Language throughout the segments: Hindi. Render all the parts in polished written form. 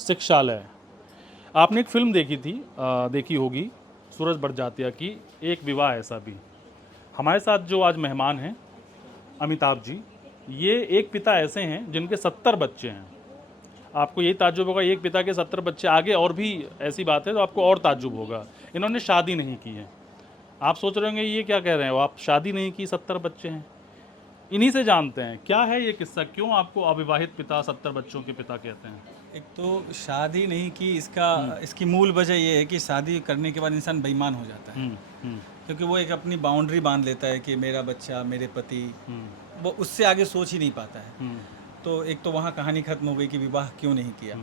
शिक्षालय। आपने एक फिल्म देखी थी, देखी होगी, सूरज बड़जात्या की, एक विवाह ऐसा भी। हमारे साथ जो आज मेहमान हैं अमिताभ जी, ये एक पिता ऐसे हैं जिनके 70 बच्चे हैं। आपको यही ताज्जुब होगा, एक पिता के 70 बच्चे, आगे और भी ऐसी बात है तो आपको और ताज्जुब होगा। इन्होंने शादी नहीं की है। आप सोच रहे होंगे ये क्या कह रहे हैं, आप शादी नहीं की, 70 बच्चे हैं। इन्हीं से जानते हैं क्या है ये किस्सा, क्यों आपको अविवाहित पिता 70 बच्चों के पिता कहते हैं। एक तो शादी नहीं की, इसकी मूल वजह ये है कि शादी करने के बाद इंसान बेईमान हो जाता है। हम्म, क्योंकि वो एक अपनी बाउंड्री बांध लेता है कि मेरा बच्चा, मेरे पति, वो उससे आगे सोच ही नहीं पाता है। तो एक तो वहाँ कहानी खत्म हो गई कि विवाह क्यों नहीं किया।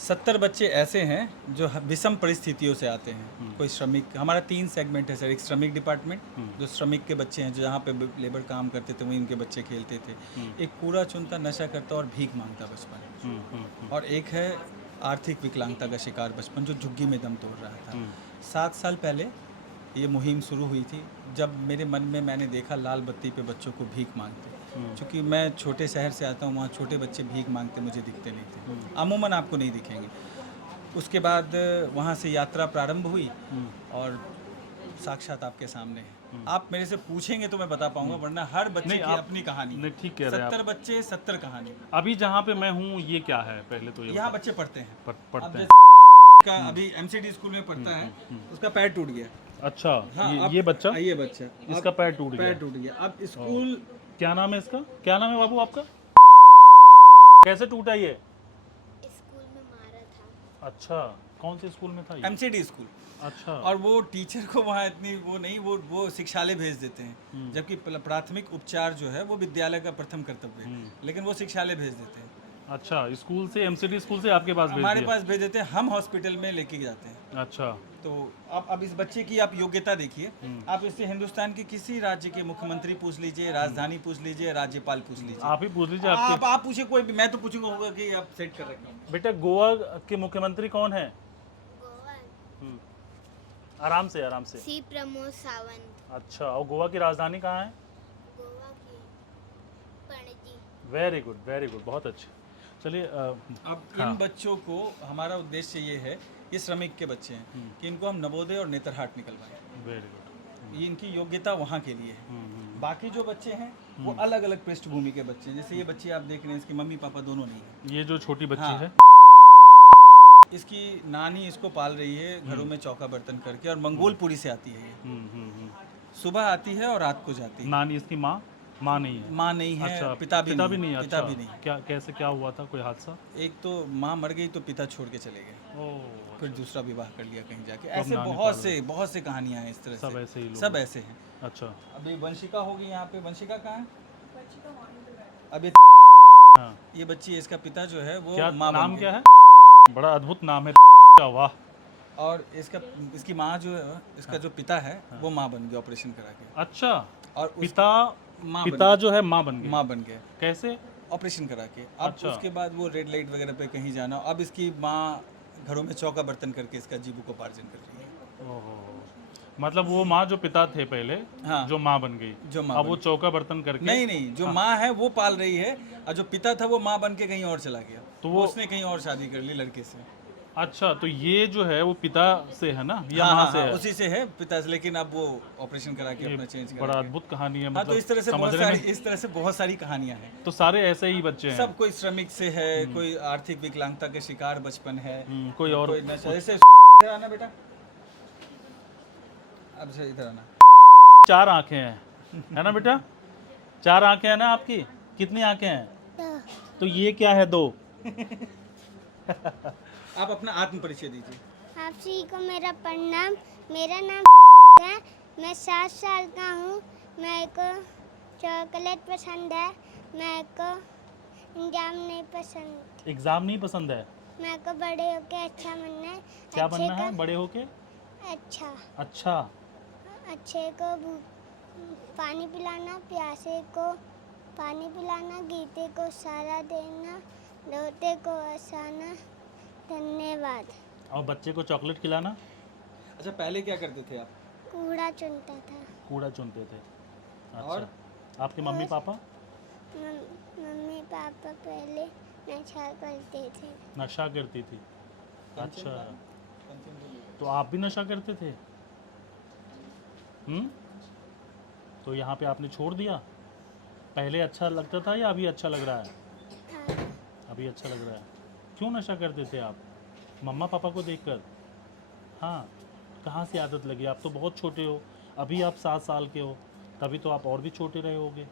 70 बच्चे ऐसे हैं जो विषम परिस्थितियों से आते हैं। कोई श्रमिक, हमारा 3 सेगमेंट है सर। एक श्रमिक डिपार्टमेंट, जो श्रमिक के बच्चे हैं, जो जहाँ पे लेबर काम करते थे वहीं उनके बच्चे खेलते थे। एक कूड़ा चुनता, नशा करता और भीख मांगता बचपन। और एक है आर्थिक विकलांगता का शिकार बचपन, जो झुग्गी में दम तोड़ रहा था। 7 साल पहले ये मुहिम शुरू हुई थी, जब मेरे मन में मैंने देखा लाल बत्ती पे बच्चों को भीख मांगते। क्योंकि मैं छोटे शहर से आता हूँ, वहाँ छोटे बच्चे भीख मांगते मुझे दिखते नहीं थे, अमूमन आपको नहीं दिखेंगे। उसके बाद वहाँ से यात्रा प्रारंभ हुई और साक्षात आपके सामने है। आप मेरे से पूछेंगे तो मैं बता पाऊंगा, वरना हर बच्चे की अपनी कहानी। नहीं, ठीक कह रहे हैं 70 बच्चे 70 कहानी। अभी जहाँ पे मैं हूँ ये क्या है, पहले तो ये यहाँ बच्चे पढ़ते हैं। पढ़ते हैं। का अभी एमसीडी स्कूल में पढ़ता है, उसका पैर टूट गया। अच्छा, हाँ, ये बच्चा, ये बच्चा इसका पैर टूट गया। पैर टूट गया। अब स्कूल, क्या नाम है इसका, क्या नाम है बाबू आपका? कैसे टूटा ये? स्कूल में मारा था। अच्छा, कौन से स्कूल में था ये? MCD school. अच्छा। और वो टीचर को वहाँ इतनी वो नहीं, वो शिक्षालय भेज देते हैं। जबकि प्राथमिक उपचार जो है वो विद्यालय का प्रथम कर्तव्य है, लेकिन वो शिक्षालय भेज देते हैं। अच्छा, स्कूल से, एमसीडी स्कूल से आपके पास भेज हमारे दिया? पास भेज देते हैं, हम हॉस्पिटल में लेके जाते हैं। अच्छा। तो अब इस बच्चे की आप योग्यता देखिए। आप इससे हिंदुस्तान के किसी राज्य के मुख्यमंत्री पूछ लीजिए, राजधानी पूछ लीजिए, राज्यपाल पूछ लीजिए। आप ही पूछ लीजिए। आप पूछिए कोई भी, मैं तो पूछूंगा होगा कि आप सेट कर रखे हैं। बेटा, गोवा के मुख्यमंत्री कौन है? गोवा आराम से, आराम से। सी प्रमोद सावंत। अच्छा, और गोवा की राजधानी कहाँ है? गोवा की Panaji. Very good, very good, बहुत अच्छे। चलिए, अब इन बच्चों को, हमारा उद्देश्य ये है, ये श्रमिक के बच्चे हैं, कि इनको हम नवोदय और नेतरहाट निकलवाएं। Very good. ये इनकी योग्यता वहाँ के लिए है। बाकी जो बच्चे हैं वो अलग अलग पृष्ठभूमि के बच्चे हैं। जैसे ये बच्ची आप देख रहे हैं, इसके मम्मी पापा दोनों नहीं है। ये जो छोटी बच्ची हाँ। है, इसकी नानी इसको पाल रही है घरों में चौका बर्तन करके, और मंगोलपुरी से आती है ये। सुबह आती है और रात को जाती है। नानी इसकी माँ नहीं है? माँ नहीं है। अच्छा, पिता भी नहीं है। पिता अच्छा, भी नहीं। क्या, कैसे, क्या हुआ था, कोई हादसा? एक तो माँ मर गई तो पिता छोड़ के चले गए, ओह, फिर दूसरा विवाह कर लिया कहीं जाके। अब ऐसे नानी बहुत से कहानियां हैं इस तरह सब से। ऐसे ही लोग सब हैं। ऐसे हैं। अच्छा। अभी वंशिका होगी यहाँ पे। वंशिका कहाँ है? अभी हाँ, ये बच्ची है, इसका पिता जो है वो क्या माँ बन नाम गए। क्या है? बड़ा अद्भुत नाम है। वाह। और इसकी माँ जो है, इसका जो पिता है वो माँ बन गया ऑपरेशन करा के। अच्छा, और पिता माँ पिता जो है माँ बन गई? माँ बन गया कैसे? ऑपरेशन करा के। अब अच्छा। उसके बाद वो रेड लाइट वगैरह पे कहीं जाना, अब इसकी माँ घरों में चौका बर्तन करके इसका जीविकोपार्जन कर रही है। ओहो, मतलब वो माँ जो पिता थे पहले, हाँ। जो माँ बन गई, जो माँ अब वो चौका बर्तन करके? नहीं, जो माँ है वो पाल रही है, और जो पिता था वो माँ बन के कहीं और चला गया। तो वो उसने कहीं और शादी कर ली लड़के से। अच्छा, तो ये जो है वो पिता से है ना, या हाँ, माँ हाँ, से हाँ, है? उसी से है पिता से, लेकिन अब वो ऑपरेशन करा के अपना चेंज करा बड़ा के। अद्भुत कहानी है। हाँ, मतलब तो इस तरह से समझने बहुत सारी कहानियां हैं। तो सारे ऐसे ही बच्चे हैं? सब, कोई श्रमिक से है, कोई आर्थिक विकलांगता के शिकार बचपन है, कोई और, कोई नशा। जैसे इधर आना बेटा, अब से इधर आना। 4 आंखें हैं, है ना बेटा? 4 आंखें हैं ना आपकी? कितनी आंखें हैं? तो ये क्या है, 2? आप अपना आत्म परिचय दीजिए। आप सभी को मेरा प्रणाम। मेरा नाम है। मैं 7 साल का हूँ। मेरे को चॉकलेट पसंद है। मेरे को एग्जाम नहीं पसंद। एग्जाम नहीं पसंद है? मेरे को बड़े होके अच्छा बनना है। क्या बनना है बड़े होके? अच्छा। अच्छा। अच्छे को पानी पिलाना, प्यासे को पानी पिलाना, गीते को सहारा देना, लोटे को हंसाना। धन्यवाद। और बच्चे को चॉकलेट खिलाना? अच्छा, पहले क्या करते थे आप? कूड़ा चुनता था। कूड़ा चुनते थे। अच्छा। और आपके मम्मी पापा? मम्मी पापा पहले नशा करते थे। नशा करती थी। अच्छा, तो आप भी नशा करते थे? तो यहाँ पे आपने छोड़ दिया? पहले अच्छा लगता था या अभी अच्छा लग रहा है? हाँ, अभी अच्छा लग रहा है। क्यों नशा करते थे आप? मम्मा पापा को देखकर? हाँ, कहाँ से आदत लगी? आप तो बहुत छोटे हो, अभी आप 7 साल के हो, तभी तो आप और भी छोटे रहे होगे।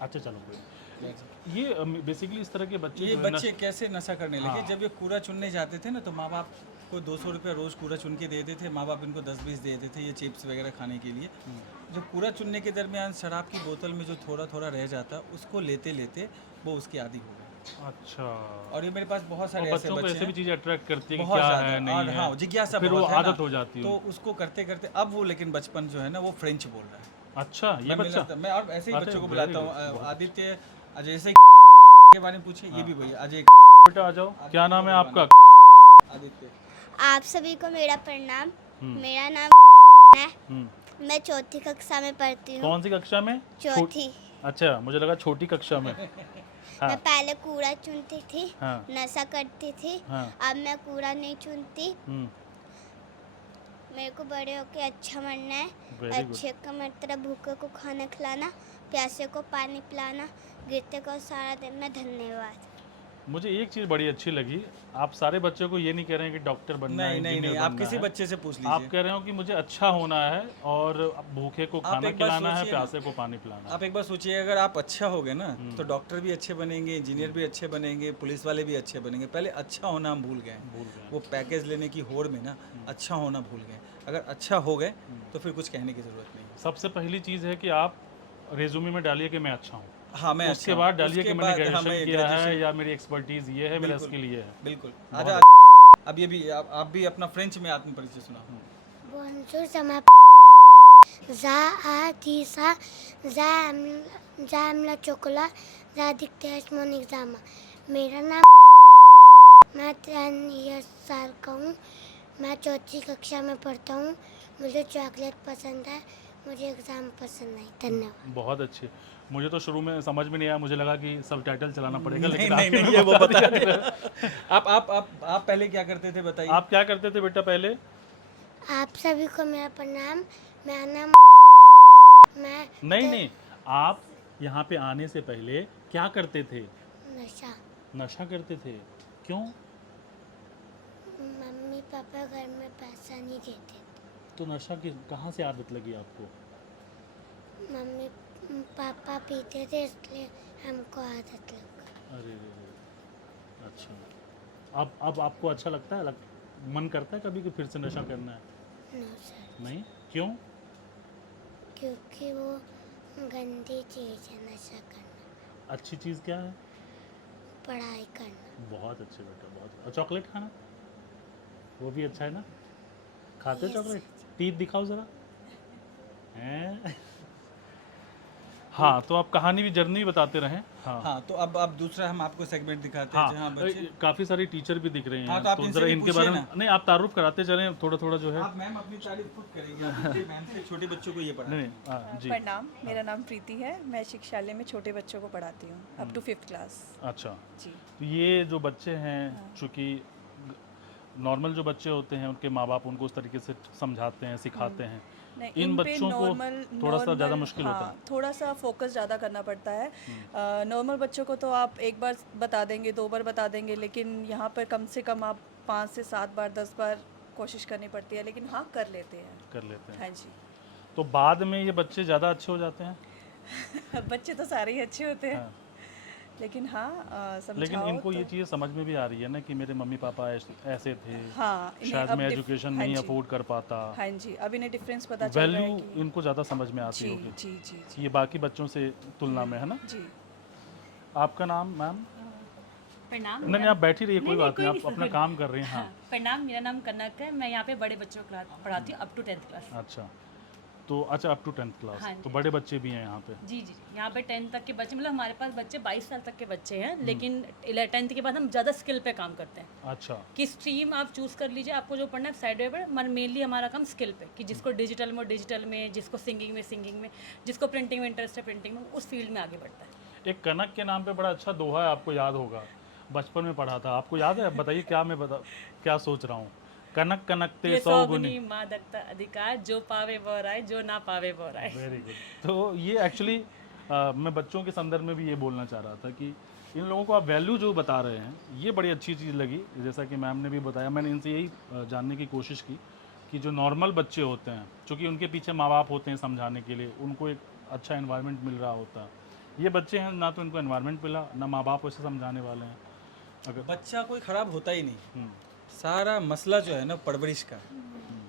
अच्छा चलो कोई नहीं। ये बेसिकली इस तरह के बच्चे ये जो है बच्चे कैसे नशा करने लगे? हाँ। जब ये कूड़ा चुनने जाते थे ना, तो माँ बाप को 200 रुपये रोज़ कूड़ा चुन के देते थे। माँ बाप इनको 10-20 देते थे ये चिप्स वगैरह खाने के लिए। जब कूड़ा चुनने के दरमियान शराब की बोतल में जो थोड़ा थोड़ा रह जाता, उसको लेते लेते वो उसके आदी हो गए। अच्छा, और ये मेरे पास बहुत और सारे ऐसे बच्चों को बच्चे ऐसे भी हैं, चीज़ें अट्रैक्ट करती है कि बहुत क्या ज़्यादा। है नहीं और है, हाँ, जिज्ञासा फिर वो बहुत है ना, आदत हो जाती है तो उनकी। उसको करते करते अब वो, लेकिन बचपन जो है ना, वो फ्रेंच बोल रहा है। अच्छा, ये मैं बच्चा मैं और ऐसे ही अरे बच्चों को very बुलाता good, हूँ। बहुत आदित्य, अजय से कंचन के बारे में पूछिए, ये भी वही अजय बेटा आ जाओ, क्या नाम है आपका? आदित्य। आप सभी को मेरा प्रणाम। हम्म। मेरा नाम है। हम्म, मैं चौथी कक्षा में पढ़ती हूँ। कौन सी कक्षा में? चौथी। अच्छा, मुझे लगा छोटी कक्षा में। हाँ मैं पहले कूड़ा चुनती थी, हाँ नशा करती थी। हाँ। अब मैं कूड़ा नहीं चुनती। हम्म, मेरे को बड़े होके अच्छा बनना है। Very good. अच्छे का मतलब भूखे को खाना खिलाना, प्यासे को पानी पिलाना, गिरते को सारा देना। धन्यवाद। मुझे एक चीज़ बड़ी अच्छी लगी, आप सारे बच्चों को ये नहीं कह रहे हैं कि डॉक्टर बनना है, नहीं नहीं इंजीनियर नहीं, आप बनना किसी है। बच्चे से पूछ आप लीजिए। कह रहे हो कि मुझे अच्छा होना है और भूखे को आप खाना एक बार खिलाना है, सोचिए ना। प्यासे को पानी पिलाना आप है। एक बार सोचिए, अगर आप अच्छा होगे ना, तो डॉक्टर भी अच्छे बनेंगे, इंजीनियर भी अच्छे बनेंगे, पुलिस वाले भी अच्छे बनेंगे। पहले अच्छा होना हम भूल गए। भूल गए। वो पैकेज लेने की होड़ में ना अच्छा होना भूल गए। अगर अच्छा हो गए तो फिर कुछ कहने की ज़रूरत नहीं। सबसे पहली चीज़ है कि आप रेज्यूमे में डालिए कि मैं अच्छा हूँ। हाँ, मैं उसके अच्छा हूँ। बाद डालिए उसके कि मैंने बाद हाँ, ग्रेजुएशन मैं किया है ग्रेजुएशन। या मेरी एक्सपर्टीज़ ये है, मेरा बिल्कुल, स्किल ये है। बिल्कुल। बहुत आजा, अब ये भी आप भी अपना फ्रेंच में आत्मपरिचय सुनाओ। Bonjour, ça m'a za a di sa za la chocolat za dictate mon examen. मेरा नाम मैं 10 साल का हूँ। मैं चौथी कक्षा में पढ़ता हूँ। मुझे चॉकलेट पसंद है। मुझे एग्ज़ाम पसंद नहीं। धन्यवाद। बहुत अच्छे। मुझे तो शुरू में समझ में नहीं आया, मुझे लगा कि सब टाइटल चलाना पड़ेगा, नहीं लेकिन नहीं आखिर नहीं, में ये वो बता दिया दिया। गया। आप पहले क्या करते थे, बताइए। आप क्या करते थे बेटा पहले? आप सभी को मेरा प्रणाम। मेरा नाम मैं नहीं नहीं, आप यहाँ पे आने से पहले क्या करते थे? नशा। नशा करते थे। क्यों? मम्मी पापा घर में पैसा नहीं देते। तो नशा की कहाँ से आदत लगी आपको? मम्मी पापा पीते थे, इसलिए हमको आदत लग गई। अरे रे रे। अच्छा, अब आपको अच्छा लगता है? मन करता है कभी कि फिर से नशा करना है? नो सर, नहीं, क्यों? क्योंकि वो गंदी चीज़ है नशा करना। अच्छी चीज़ क्या है? पढ़ाई करना। बहुत अच्छे बेटा, बहुत। और चॉकलेट खाना, वो भी अच्छा है ना? खाते Yes. चॉकलेट? टीथ दिखाओ ज़रा। हैं? हाँ, तो आप कहानी भी, जर्नी भी बताते रहें। हाँ हाँ, तो अब दूसरा हम आपको सेगमेंट दिखाते हैं, जहाँ हाँ, बच्चे। काफ़ी सारी टीचर भी दिख रहे हैं। हाँ, तो आप इनसे ज़रा भी इनके पूछिए बारे में ना। नहीं, आप तारुफ कराते चलें थोड़ा थोड़ा जो है। आप मैम अपनी तारीफ खुद करेंगे, आप इतने मेहनत से छोटे बच्चों को ये पढ़ाते नहीं हैं। नहीं, हाँ जी। प्रणाम, मेरा नाम प्रीति है। मैं शिक्षालय में छोटे बच्चों को पढ़ाती हूँ अप टू 5th क्लास। अच्छा, जी। तो ये जो बच्चे हैं, चूँकि नॉर्मल जो बच्चे होते हैं उनके माँ बाप उनको उस तरीके से समझाते हैं, सिखाते हैं। नहीं, इन पे बच्चों को थोड़ा सा ज़्यादा मुश्किल होता है। थोड़ा सा फोकस ज़्यादा करना पड़ता है। नॉर्मल बच्चों को तो आप एक बार बता देंगे, 2 बार बता देंगे, लेकिन यहाँ पर कम से कम आप 5 से 7 बार, 10 बार कोशिश करनी पड़ती है, लेकिन हाँ कर लेते हैं। कर लेते हैं। हाँ जी। तो बाद में ये बच्चे ज़्यादा अच्छे हो जाते हैं। बच्चे तो सारे ही अच्छे होते हैं, हाँ। लेकिन हाँ लेकिन समझाओ इनको तो। ये चीज़ समझ में भी आ रही है ना कि मेरे मम्मी पापा ऐसे थे, हाँ, इन्हें शायद अब मैं एजुकेशन हाँ नहीं जी। अफोर्ड कर पाता। हाँ जी, अब इन्हें डिफरेंस पता चल रहा है वैल्यू कि इनको ज़्यादा समझ में आती जी होगी जी जी जी ये बाकी बच्चों से तुलना में, है ना? जी। आपका नाम मैम? प्रणाम। नहीं नहीं, आप बैठी रहिए, कोई बात नहीं, आप कोई अपना काम कर रहे हैं। हाँ, प्रणाम, मेरा नाम कनक है। मैं यहाँ पे बड़े बच्चों को पढ़ाती हूँ अप टू 10th क्लास। अच्छा, तो अच्छा अप टू 10th क्लास, हाँ तो जी। बड़े बच्चे भी हैं यहाँ पे? जी जी, यहाँ पे 10th तक के बच्चे, मतलब हमारे पास बच्चे 22 साल तक के बच्चे हैं, लेकिन 10th के बाद हम ज़्यादा स्किल पे काम करते हैं। अच्छा, कि स्ट्रीम आप चूज़ कर लीजिए, आपको जो पढ़ना है साइड वे पर, मन मेनली हमारा काम स्किल पे, कि जिसको डिजिटल में डिजिटल में, जिसको सिंगिंग में सिंगिंग में, जिसको प्रिंटिंग में इंटरेस्ट है प्रिंटिंग में, उस फील्ड में आगे बढ़ता है। एक कनक के नाम पे बड़ा अच्छा दोहा है, आपको याद होगा, बचपन में पढ़ा था, आपको याद है? बताइए क्या मैं क्या सोच रहा हूँ। कनक कनकते ये 100 गुनी। सौगुनी मादकता अधिकार, जो पावे वो राय, जो ना पावे वो राय। Very good. तो ये एक्चुअली मैं बच्चों के संदर्भ में भी ये बोलना चाह रहा था कि इन लोगों को आप वैल्यू जो बता रहे हैं ये बड़ी अच्छी चीज़ लगी। जैसा कि मैम ने भी बताया, मैंने इनसे यही जानने की कोशिश की कि जो नॉर्मल बच्चे होते हैं, चूँकि उनके पीछे माँ बाप होते हैं समझाने के लिए, उनको एक अच्छा एनवायरनमेंट मिल रहा होता है। ये बच्चे हैं ना तो इनको एनवायरनमेंट मिला, ना माँ बाप वैसे समझाने वाले हैं। अगर बच्चा कोई ख़राब होता ही नहीं, हम्म, सारा मसला जो है ना परवरिश का है।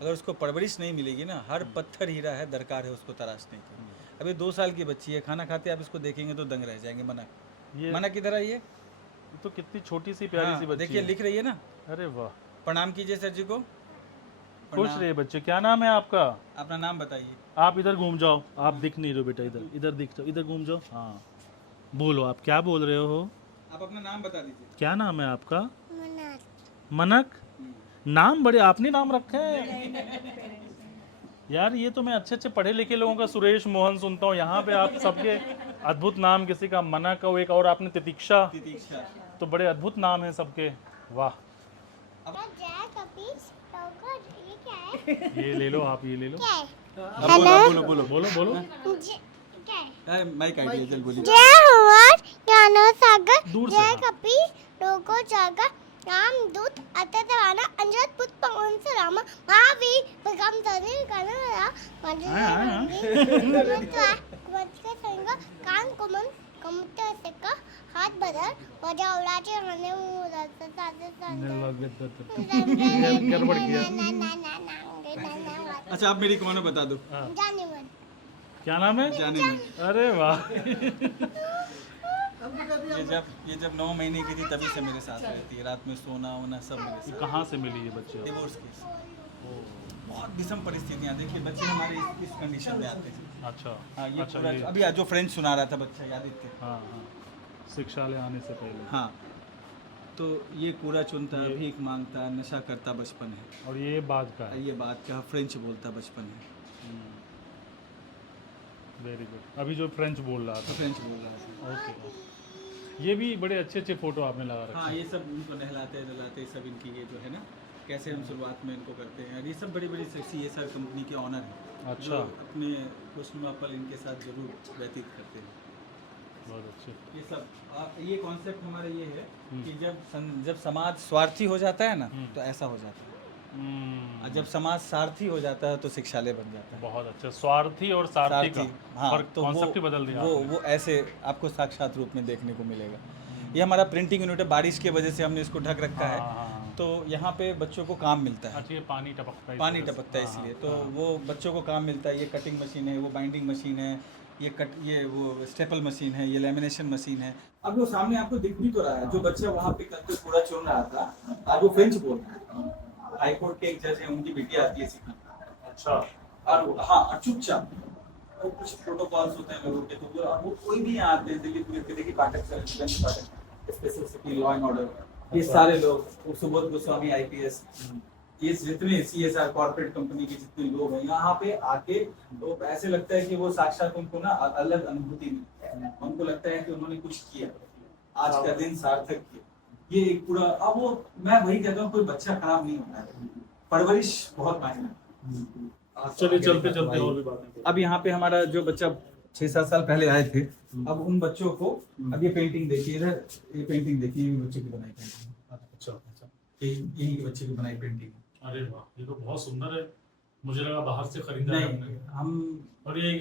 अगर उसको परवरिश नहीं मिलेगी ना, हर पत्थर हीरा है, दरकार है उसको तराशने की। अभी 2 साल की बच्ची है, खाना खाते आप इसको देखेंगे तो दंग रह जाएंगे। मना ये मना किधर आई है? तो कितनी छोटी सी प्यारी सी हाँ, बच्ची देखिए है। लिख रही है ना। अरे वाह, प्रणाम कीजिए सर जी को। खुश रहिए बच्चे। क्या नाम है आपका? अपना नाम बताइए। आप इधर घूम जाओ, आप दिख नहीं रहे बेटा, इधर इधर दिख जाओ, इधर घूम जाओ। हाँ बोलो, आप क्या बोल रहे हो? आप अपना नाम बता दीजिए। क्या नाम है आपका? मनात मनक। नाम बड़े आपने नाम रखे हैं यार। ये तो मैं अच्छे अच्छे पढ़े लिखे लोगों का सुरेश मोहन सुनता हूँ, यहाँ पे आप सबके अद्भुत नाम, किसी का मनक और एक और आपने तितीक्षा, प्रतीक्षा। तो बड़े अद्भुत नाम हैं सबके। वाह। जय कपीस टोकर, ये क्या है? ये ले लो आप, ये ले लो। क्या है? बोलो बोलो बोलो बोलो। क्या है? अरे माइक आइडिया चल बोलिए। जय हमार ज्ञानो सागर, दूर से जय हाँ। कपीस टोको जागर, राम दूत अतत वाना, अंजद पुत पवन से रामा, महावीर भगम तने कनरा मजके संग कान कुमन कमते से का हाथ बदल बजा उड़ाचे हने मुरत सादे गड़बड़ किया। अच्छा आप मेरी कौन बता दो। जाने मन क्या नाम है? जाने मन। अरे वाह। ये जब 9 महीने की थी तभी से मेरे साथ रहती है, रात में सोना वोना सब मेरे साथ। कहाँ से मिली ये बच्चे? डिवोर्स केस, बहुत विषम परिस्थितियाँ। देखिए बच्चे हमारे इस कंडीशन में आते हैं। अच्छा हाँ ये अच्छा, पूरा ये अभी आज जो फ्रेंच सुना रहा था बच्चा, आदित्य। हाँ हाँ, शिक्षालय आने से पहले। हाँ तो ये कूड़ा चुनता, भीख मांगता, नशा करता बचपन है। और ये बाद का है। ये बात का फ्रेंच बोलता बचपन है। Very good. अभी जो फ्रेंच बोल रहा था। फ्रेंच बोल रहा था। ओके। ये भी बड़े अच्छे अच्छे फोटो आपने लगा रखे हाँ हैं। ये सब उनको नहलाते नहलाते सब इनकी ये जो है ना, कैसे हम शुरुआत में इनको करते हैं। और ये सब बड़ी बड़ी CSR कंपनी के ऑनर हैं। अच्छा। जो अपने खुशनुमा पल इनके साथ जरूर व्यतीत करते हैं। बहुत अच्छे। ये सब ये कॉन्सेप्ट हमारा ये है कि जब समाज स्वार्थी हो जाता है ना तो ऐसा हो जाता है, और जब समाज सारथी हो जाता है तो शिक्षालय बन जाता है। बहुत अच्छा। स्वार्थी और सारथी का हाँ, फर्क, तो कॉन्सेप्ट ही बदल दिया आपने। वो ऐसे आपको साक्षात रूप में देखने को मिलेगा। ये हमारा प्रिंटिंग यूनिट है, बारिश की वजह से हमने इसको ढक रखा है। हाँ। तो यहाँ पे बच्चों को काम मिलता है, अच्छा, ये पानी टपकता है। पानी टपकता है इसलिए, तो वो बच्चों को काम मिलता है। ये कटिंग मशीन है, वो बाइंडिंग मशीन है, ये वो स्टेपल मशीन है, ये लेमिनेशन मशीन है। अब वो सामने आपको दिख भी तो रहा है, जो बच्चा वहाँ पे करके पूरा चुन रहा था, आज वो फ्रेंच बोल रहा है। हाई कोर्ट के एक जज है, उनकी बेटी आती है सीखने। अच्छा। और हाँ चुपचाप वो कुछ प्रोटोकॉल्स होते हैं लोगों के, तो वो कोई भी यहाँ आते हैं दिल्ली पुलिस के, देखिए Pathak sir, special city law and order, ये सारे लोग, सुबोध गोस्वामी IPS, ये जितने CSR कॉर्पोरेट कंपनी के जितने लोग हैं यहाँ पे आके, तो ऐसे लगता है कि वो साक्षात उनको ना अलग अनुभूति मिलती है। उनको लगता है कि उन्होंने कुछ किया, आज का दिन सार्थक किया। ये एक पूरा, अब वो मैं वही कहता हूँ, कोई बच्चा खराब नहीं होता है, परवरिश बहुत मायने। चलिए चलते चलते और भी बातें। अब यहाँ पे हमारा जो बच्चा 6-7 साल पहले आए थे, अब उन बच्चों को, अब ये पेंटिंग देखिए, इधर ये पेंटिंग देखिए, ये बच्चे की बनाई पेंटिंग। अच्छा अच्छा। यही के बच्चे की बनाई पेंटिंग। अरे वाह, ये तो बहुत सुंदर है। मुझे लगा बाहर से खरीदा है नहीं आपने। हम, और ये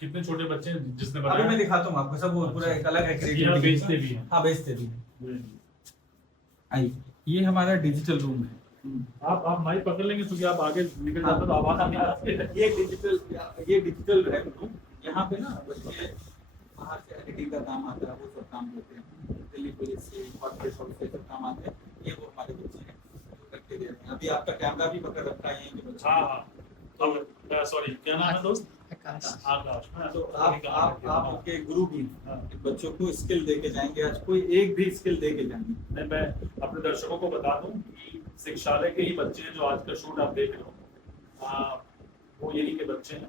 कितने छोटे बच्चे हैं जिसने अभी बनाया? मैं दिखाता हूँ आपको, सब वो पूरा एक अलग है ये आप क्रिएटिविटी। बेचते भी हैं? हाँ बेचते भी हैं। आइए, ये हमारा डिजिटल रूम है। आप माइक पकड़ लेंगे क्योंकि आप आगे निकल जाते तो आवाज नहीं आती है। ये डिजिटल है रूम। यहाँ पे ना बच्चे बाहर से एडिटिंग का काम आता है, वो सब काम करते हैं। दिल्ली पुलिस से, कॉर्पोरेट से सब काम आते हैं। ये वो हमारे बच्चे हैं जो करके दे रहे हैं। अभी आपका कैमरा भी पकड़ रखा है ये बच्चे। हाँ हाँ। सॉरी, क्या नाम है दोस्त? आकाश। तो आप आपके गुरु भी हैं। बच्चों को स्किल दे के जाएंगे, आज कोई एक भी स्किल दे के जाएंगे। नहीं, मैं अपने दर्शकों को बता दूं कि शिक्षालय के ही बच्चे हैं जो आज का शूट आप देख रहे हो, वो यही के बच्चे हैं।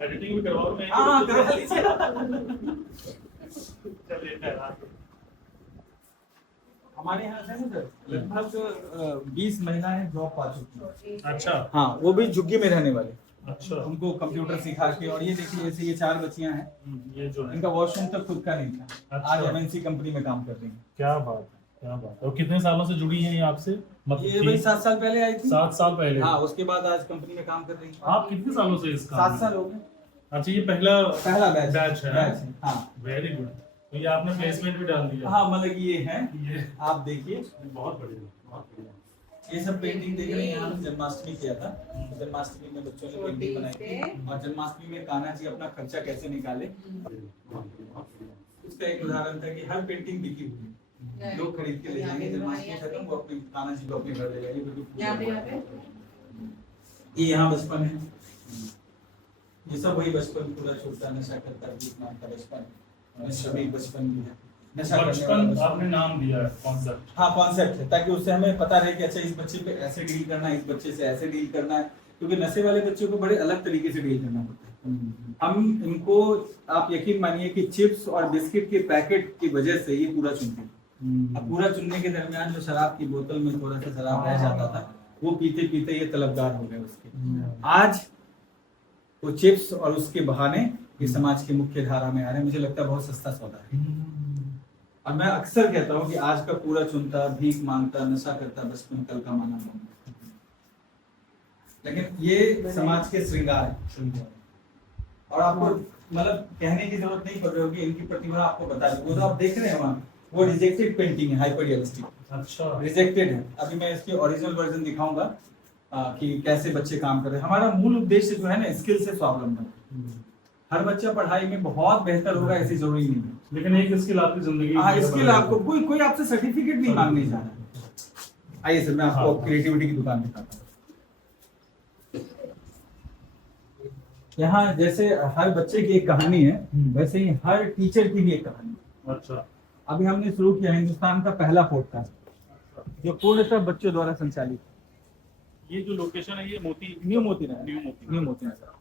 एडिटिंग भी करवा रहा हूं मैं। हाँ करवा लीजिए। हमारे यहाँ से ना सर लगभग 20 महिलाएं जॉब पा चुकी हैं। अच्छा हाँ, वो भी झुग्गी में रहने वाले, अच्छा। उनको कंप्यूटर सिखा के। और ये देखिए जैसे ये 4 बच्चियां हैं, ये जो है इनका वॉशरूम तक खुद का नहीं था, अच्छा। आज एमएनसी कंपनी में काम कर रही हैं। क्या बात है, क्या बात है। और कितने सालों से जुड़ी हैं ये आपसे? मतलब ये भाई 7 साल पहले आई थी। 7 साल पहले। हाँ, उसके बाद आज कंपनी में काम कर रही है। आप कितने सालों से इस काम 7 में? साल हो गए। अच्छा, ये पहला बैच है। बैच है। हाँ वेरी गुड। तो ये आपने प्लेसमेंट भी डाल दिया? हाँ, मतलब ये है, ये आप देखिए बहुत बढ़िया, बहुत बढ़िया। ये सब पेंटिंग देख रहे हैं। यहाँ जन्माष्टमी किया था, जन्माष्टमी में बच्चों ने पेंटिंग बनाई थी, और जन्माष्टमी में कान्हा जी अपना खर्चा कैसे निकाले उसका एक उदाहरण था कि हर पेंटिंग बिकी हुई, लोग खरीद के ले जाएंगे, जन्माष्टमी खत्म वो अपने कान्हा जी को अपने घर ले जाएंगे। ये यहाँ बचपन है, ये सब वही बचपन, पूरा छोटा नशा करता गीत मानता बचपन, श्रमिक बचपन भी है, नशा करने वाला बचपन बचपन। आपने नाम दिया है कॉन्सेप्ट। हाँ, कॉन्सेप्ट है, ताकि उससे हमें पता रहे कि अच्छा इस बच्चे पे ऐसे डील करना है, इस बच्चे से ऐसे डील करना है, क्योंकि नशे वाले बच्चों को बड़े अलग तरीके से डील करना पड़ता है। हम इनको, आप यकीन मानिए कि चिप्स और बिस्किट के पैकेट की वजह से ये पूरा चुनते हैं। अब पूरा चुनने के दरमियान जो शराब की बोतल में थोड़ा सा शराब रह जाता था, वो पीते पीते ये तलबदार हो गए उसके। आज वो चिप्स और उसके बहाने ये समाज की मुख्य धारा में आ रहे हैं। मुझे लगता है बहुत सस्ता सौदा है। और मैं अक्सर कहता हूँ कि आज का पूरा चुनता, भीख मांगता, नशा करता बचपन कल का माना मांगता, लेकिन ये समाज के श्रृंगार है। और आपको मतलब कहने की जरूरत नहीं पड़ रही होगी, इनकी प्रतिभा आपको बता दी। वो तो आप देख रहे हैं वहाँ, वो रिजेक्टेड पेंटिंग है, हाइपर रियलिस्टिक। अच्छा, रिजेक्टेड है। अभी मैं इसकी ओरिजिनल वर्जन दिखाऊंगा कि कैसे बच्चे काम कर रहे हैं। हमारा मूल उद्देश्य जो है ना, स्किल से स्वावलंबन। हर बच्चा पढ़ाई में बहुत बेहतर होगा ऐसी जरूरी नहीं है, लेकिन एक स्किल आपकी जिंदगी हाँ, स्किल आपको कोई आपसे सर्टिफिकेट नहीं मांगने जा रहा है। आइए सर, मैं आपको क्रिएटिविटी की दुकान दिखाता हूँ। यहाँ जैसे हर बच्चे की एक कहानी है, वैसे ही हर टीचर की भी एक कहानी है। अच्छा, अभी हमने शुरू किया हिंदुस्तान का पहला पॉडकास्ट, जो पूर्णतः बच्चों द्वारा संचालित। ये जो लोकेशन है ये न्यू मोती नगर।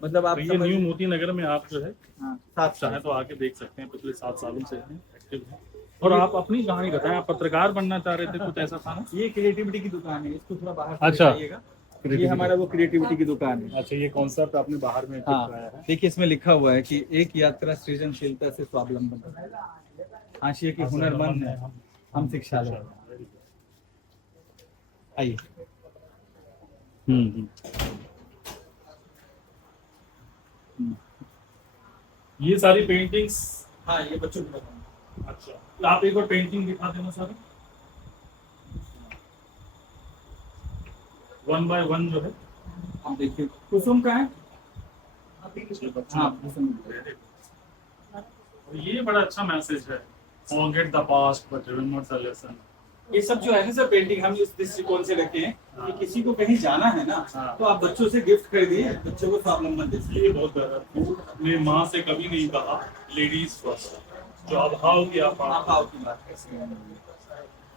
मतलब आप ये न्यू मोती नगर में आप जो है हाँ, आप चाहे तो आके देख सकते हैं। पिछले 7 सालों से एक्टिव हैं। और आप अपनी कहानी बताएं, आप पत्रकार बनना चाह रहे थे, कुछ ऐसा था ना? ये क्रिएटिविटी की दुकान है, इसको थोड़ा बाहर से अच्छा। दिखाइएगा। ये हमारा वो क्रिएटिविटी की दुकान है। अच्छा, ये कॉन्सेप्ट आपने बाहर में चिपकाया हाँ, है। देखिए इसमें लिखा हुआ है कि एक यात्रा सृजनशीलता से स्वावलंबन, हाशिए के हुनरमंद है हम शिक्षालय। आइए। ये सारी पेंटिंग्स। हाँ, ये बच्चों को बताऊंगा। अच्छा, तो आप एक बार पेंटिंग दिखा देना सारी, 1 by 1 जो है। आप देखिए कुसुम का है। हाँ, कुसुम। और ये बड़ा अच्छा मैसेज है, forget the past but remember the lesson. ये सब जो है ना सर, पेंटिंग हम इस दृष्टिकोण से रखे हैं कि किसी को कहीं जाना है ना, हाँ। तो आप बच्चों से गिफ्ट खरीदिए, बच्चों को स्वावलंबन दीजिए। ये बहुत बेहतर। अपने माँ से कभी नहीं कहा लेडीज फर्स्ट, जो अभाव की आप आप आओ की बात कैसे है।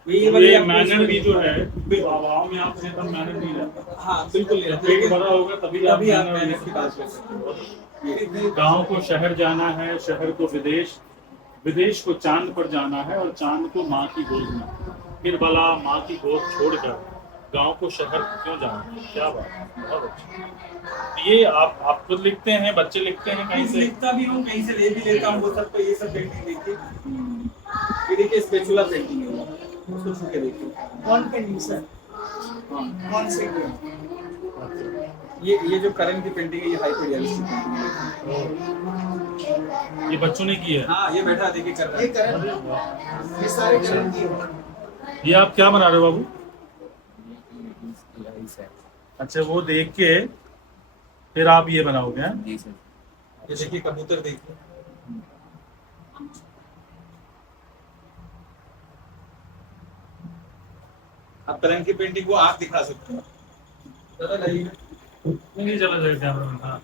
ये मैनर भी जो है, अभाव में आप तब मैनर नहीं रहता। हाँ, बिल्कुल नहीं रहता, पेट लेकिन बड़ा होगा तभी तभी आप manner मैनर की बात कर सकते हैं। गांव को शहर जाना है, शहर को विदेश, विदेश को चांद पर जाना है, और चांद को माँ की गोद में। फिर भला माँ की गोद छोड़कर गांव को शहर क्यों जाना है? क्या बात है, बहुत अच्छा। ये आप खुद लिखते हैं, बच्चे लिखते हैं कहीं से? लिखता भी हूँ, कहीं से ले भी लेता हूँ। वो सब तो ये सब पेंटिंग देखिए, ये देखिए स्पेचुला पेंटिंग है, उसको छू के देखिए। कौन पेंटिंग सर? कौन से? ये जो करण की पेंटिंग है, ये हाइपर रियलिस्टिक पेंटिंग है। ये बच्चों ने की है। हाँ, ये बैठा देखिए कर रहा ये है। करण, ये सारे करण की है। ये आप क्या बना रहे हो बाबू? अच्छा, वो देख के फिर आप ये बनाओगे? हैं? ये देखिए कबूतर देखिए। आप करण की पेंटिंग को आप दिखा सकते हैं। ज़्यादा लगेगा। नहीं चला जाएगा कैमरा में। हाँ,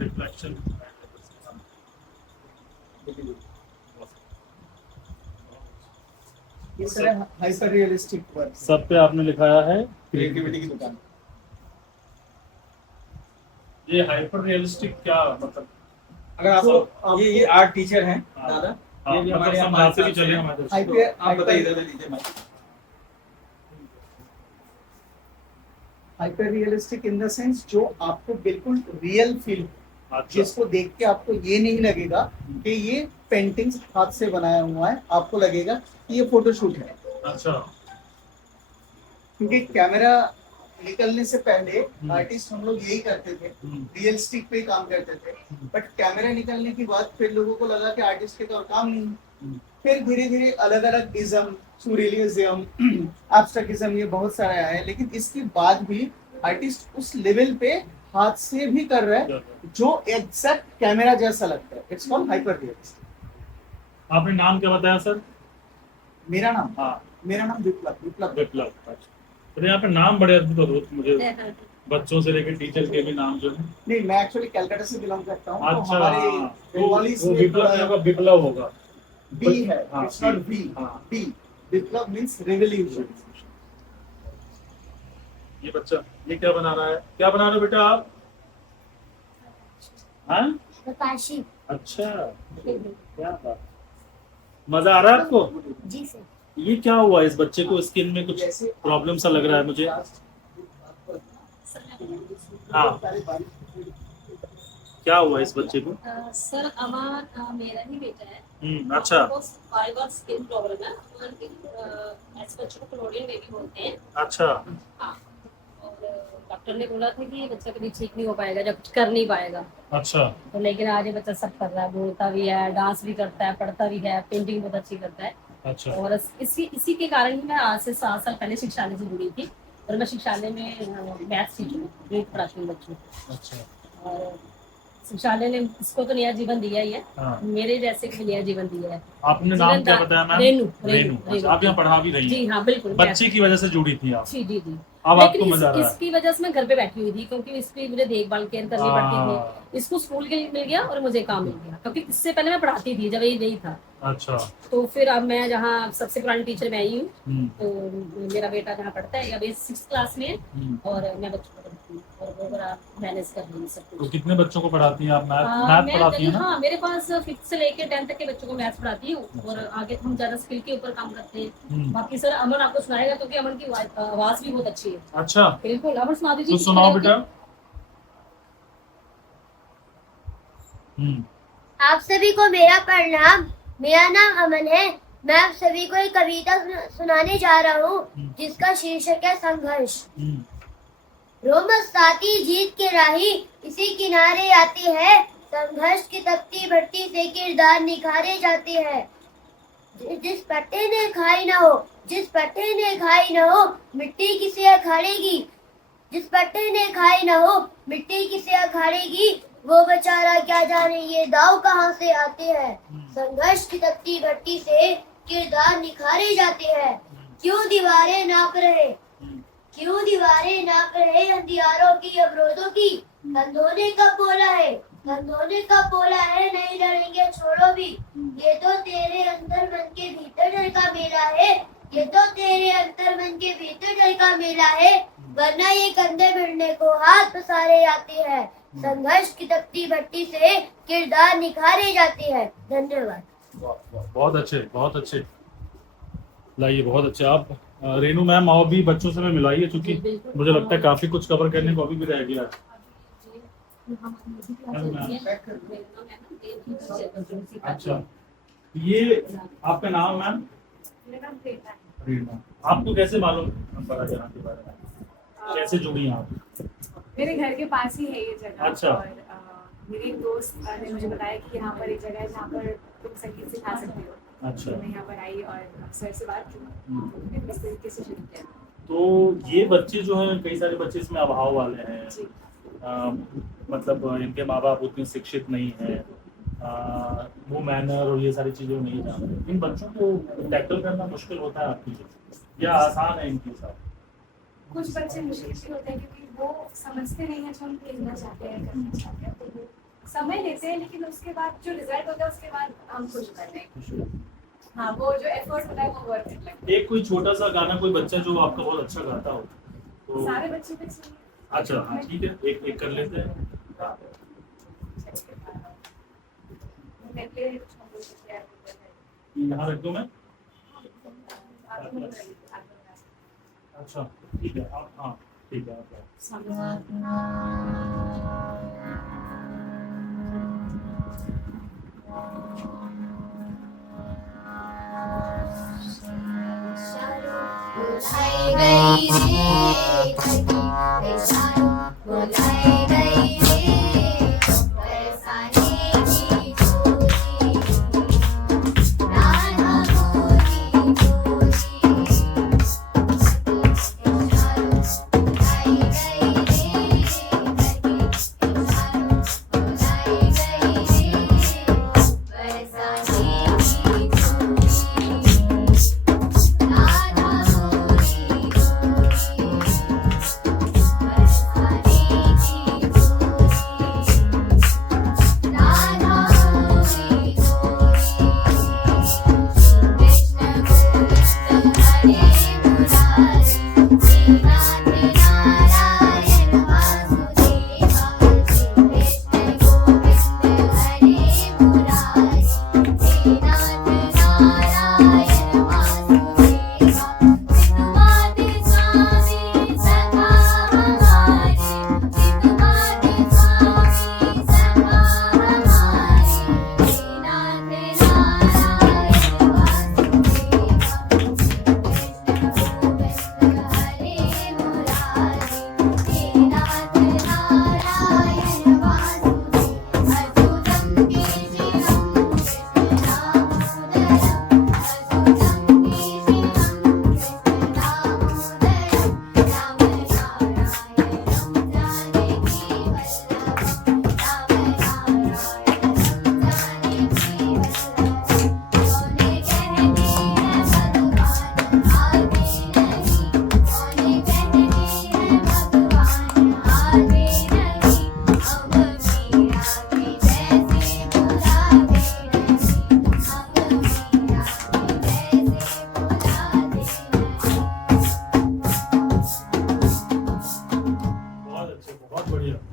रिफ्लेक्शन। ये सारे हाइपर रियलिस्टिक वर्क। सब पे आपने लिखाया है क्रिएटिविटी की दुकान। ये हाइपर रियलिस्टिक क्या मतलब? अगर आप ये आर्ट टीचर हैं हाँ। दादा, हाँ, ये भी मतलब हमारे यहाँ समझाते 5 भी साल चले से हैं। हमारे तो आप बताइए दादा, लीजिए mic. Hyper realistic in the sense जो आपको बिल्कुल रियल फील, अच्छा जिसको देख के आपको ये नहीं लगेगा कि ये पेंटिंग्स हाथ से बनाया हुआ है, आपको लगेगा कि ये फोटोशूट है। अच्छा क्योंकि कैमरा निकलने से पहले आर्टिस्ट हम लोग यही करते थे, रियलिस्टिक पे काम करते थे, बट कैमरा निकलने के बाद फिर लोगों को लगा कि आर्टिस्ट के तो और काम नहीं। फिर धीरे धीरे अलग अलग इज्म, सूरियलिज्म, एब्स्ट्रैक्टिज्म, ये बहुत सारे आए, लेकिन इसके बाद भी आर्टिस्ट उस लेवल पे हाथ से भी कर रहा है जो एग्जैक्ट कैमरा जैसा लगता है। It's called hyper realistic. आपने नाम क्या बताया सर? मेरा नाम हाँ मेरा नाम विप्लव। विप्लव। अच्छा तो यहाँ पे नाम बड़े अद्भुत अद्भुत, मुझे बच्चों से लेकर टीचर के भी नाम जो है। नहीं, मैं एक्चुअली कलकत्ता से बिलोंग करता हूँ। तो अच्छा हमारे हाँ, बंगाली वो विप्लव नहीं होगा, विप्लव होगा। बी है, हाँ, इट्स नॉट बी, बी। हाँ। बी विप्लव मींस रेवोल्यूशन। ये बच्चा ये क्या बना रहा है? क्या बना रहे हो बेटा आप? हाँ प्रकाशी। अच्छा क्या बात, मजा आ रहा है आपको? जी सर। ये क्या हुआ इस बच्चे को? स्किन में कुछ प्रॉब्लम सा लग रहा है मुझे। हाँ क्या हुआ इस बच्चे को? सर আমার मेरा ही बेटा है। अच्छा बार बार स्किन प्रॉब्लम है और ऐसे बच्चों को क्लोरियन बेबी बोलते हैं। अच्छा हाँ और डॉक्टर ने बोला था कि ये बच्चा कभी ठीक नहीं हो पाएगा जब कुछ कर नहीं पाएगा। अच्छा तो लेकिन आज ये बच्चा सब कर रहा है, बोलता भी है, डांस भी करता है, पढ़ता भी है, पेंटिंग बहुत अच्छी करता है। अच्छा और इसी के कारण ही मैं आज से 7 साल पहले शिक्षालय से जुड़ी थी और मैं शिक्षालय में मैथ्स टीचर हूँ, गणित पढ़ाती हूँ बच्चों को। अच्छा और शिक्षालय ने इसको तो नया जीवन दिया ही है, हाँ। मेरे जैसे को भी नया जीवन दिया है। आपने नाम क्या बताया मैम? रेनू। रेनू। अच्छा, आप यहाँ पढ़ा भी रही जी हैं? हाँ बिल्कुल। बच्चे की वजह से जुड़ी थी आप? जी जी जी। अब आपको लेकिन मजा आ रहा है? इसकी वजह से मैं घर पे बैठी हुई थी क्योंकि इसकी मुझे देखभाल केयर करनी पड़ती हाँ। थी। इसको स्कूल के लिए मिल गया और मुझे काम मिल गया क्योंकि इससे पहले मैं पढ़ाती थी जब ये नहीं था। अच्छा तो फिर अब मैं जहाँ सबसे पुरानी टीचर मैं ही हूँ। तो मेरा बेटा जहाँ पढ़ता है अभी 6th क्लास में है और मैं बच्चों को पढ़ाती हूँ और वो बड़ा मैनेज कर रही हूँ सब तो कुछ। कितने बच्चों को पढ़ाती हैं आप? मैथ पढ़ाती हैं ना? हाँ मेरे पास 5th से लेकर 10th तक के बच्चों को मैथ्स पढ़ाती हूँ और आगे हम ज्यादा स्किल के ऊपर काम करते हैं। बाकी सर अमन आपको सुनाएगा क्योंकि अमन की आवाज भी बहुत अच्छी है। अच्छा बिल्कुल अमन सुना दीजिए। तो सुनाओ बेटा। आप सभी को मेरा प्रणाम। मेरा नाम अमन है। मैं आप सभी को एक कविता सुनाने जा रहा हूँ जिसका शीर्षक है संघर्ष। रोमस साथी जीत के राही इसी किनारे आती है, संघर्ष की तपती भट्टी से किरदार निखारे जाते हैं। जिस पट्टे ने खाई न हो, जिस पट्टे ने खाई न हो, मिट्टी किसे अखाड़ेगी। जिस पट्टे ने खाई न हो, मिट्टी किसे अखाड़ेगी। वो बेचारा क्या जाने ये दाव कहाँ से आते हैं। संघर्ष की तपती भट्टी से किरदार निखारे जाते हैं। क्यों दीवारें नाप रहे, क्यों दीवारें नाप रहे अंधियारों की अवरोधों की। कंधों ने कब बोला है, कंधों ने कब बोला है नहीं लड़ेंगे छोड़ो भी। ये तो तेरे अंदर मन के भीतर डर का मेला है, ये तो तेरे अंदर मन के भीतर डर का मेला है। वरना ये कंधे भिड़ने को हाथ पसारे आते हैं। संघर्ष की तपती भट्टी से किरदार निखारे जाते हैं। धन्यवाद। बहुत अच्छे बहुत अच्छे। लाइए बहुत अच्छे। आप रेनू मैम और भी बच्चों से मैं मिलाइए क्योंकि मुझे लगता है काफी कुछ कवर करने को अभी भी रह गया। अच्छा ये आपका नाम मैम? रीना। आपको कैसे मालूम पड़ा यहाँ के बारे में? कैसे जुड़ी आप? मेरे घर के पास ही है ये जगह। अच्छा। और मेरे एक दोस्त ने मुझे बताया कि यहाँ पर एक जगह है जहाँ पर तुम संगीत सिखा सकते हो। अच्छा। तो मैं यहाँ पर आई और सर से बात की, मैंने इस तरीके से शुरू किया। तो ये बच्चे जो हैं, कई सारे बच्चे इसमें अभाव वाले हैं। जी। मतलब इनके माँ बाप उतने शिक्षित नहीं है, वो मैनर और ये सारी चीज़ें नहीं जानते। इन बच्चों को टैकल करना मुश्किल होता है आपकी या आसान है इनके साथ? कुछ बच्चे मुश्किल होते हैं क्योंकि वो समझते नहीं है जो हम कहना चाहते हैं, करना चाहते हैं। तो वो समय लेते हैं लेकिन उसके बाद जो रिजल्ट होता है उसके बाद हम खुश रहते हैं। हाँ वो जो एफर्ट होता है वो वर्थ इट लगता है। एक कोई छोटा सा गाना, कोई बच्चा जो आपका बहुत अच्छा गाता हो तो? सारे बच्चे भी चाहिए। अच्छा हाँ ठीक है, एक एक कर लेते हैं। यहाँ रख दूँ मैं? अच्छा ठीक है, आप हाँ ठीक है आप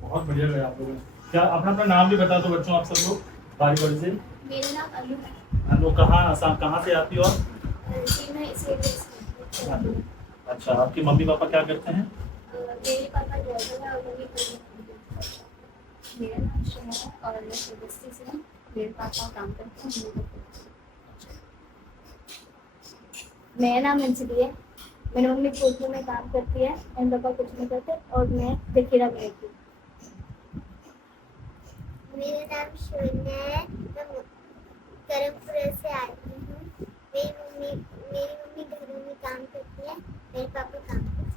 बहुत बढ़िया गया आप लोगों ने। क्या अपना अपना नाम भी बता दो बच्चों, आप सब लोग बारी बारी से। मेरा नाम अनु है। अनु कहाँ आसाम कहाँ से आती हो आप? मैं इसे अच्छा, आपके मम्मी पापा क्या करते हैं? मेरे पापा ड्राइवर है और मम्मी मेरा नाम शेहा है और मैं बस्ती से हूँ। मेरे पापा काम करते हैं। मेरा नाम अंजलि है। मेरी मम्मी कोचिंग में काम करती है एंड पापा कुछ नहीं करते और मैं जखीरा में रहती हूँ। मेरा नाम शून्य है। मैं करमपुरा से आती हूँ। मेरी मम्मी घरों में काम करती है, मेरे पापा काम करते हैं।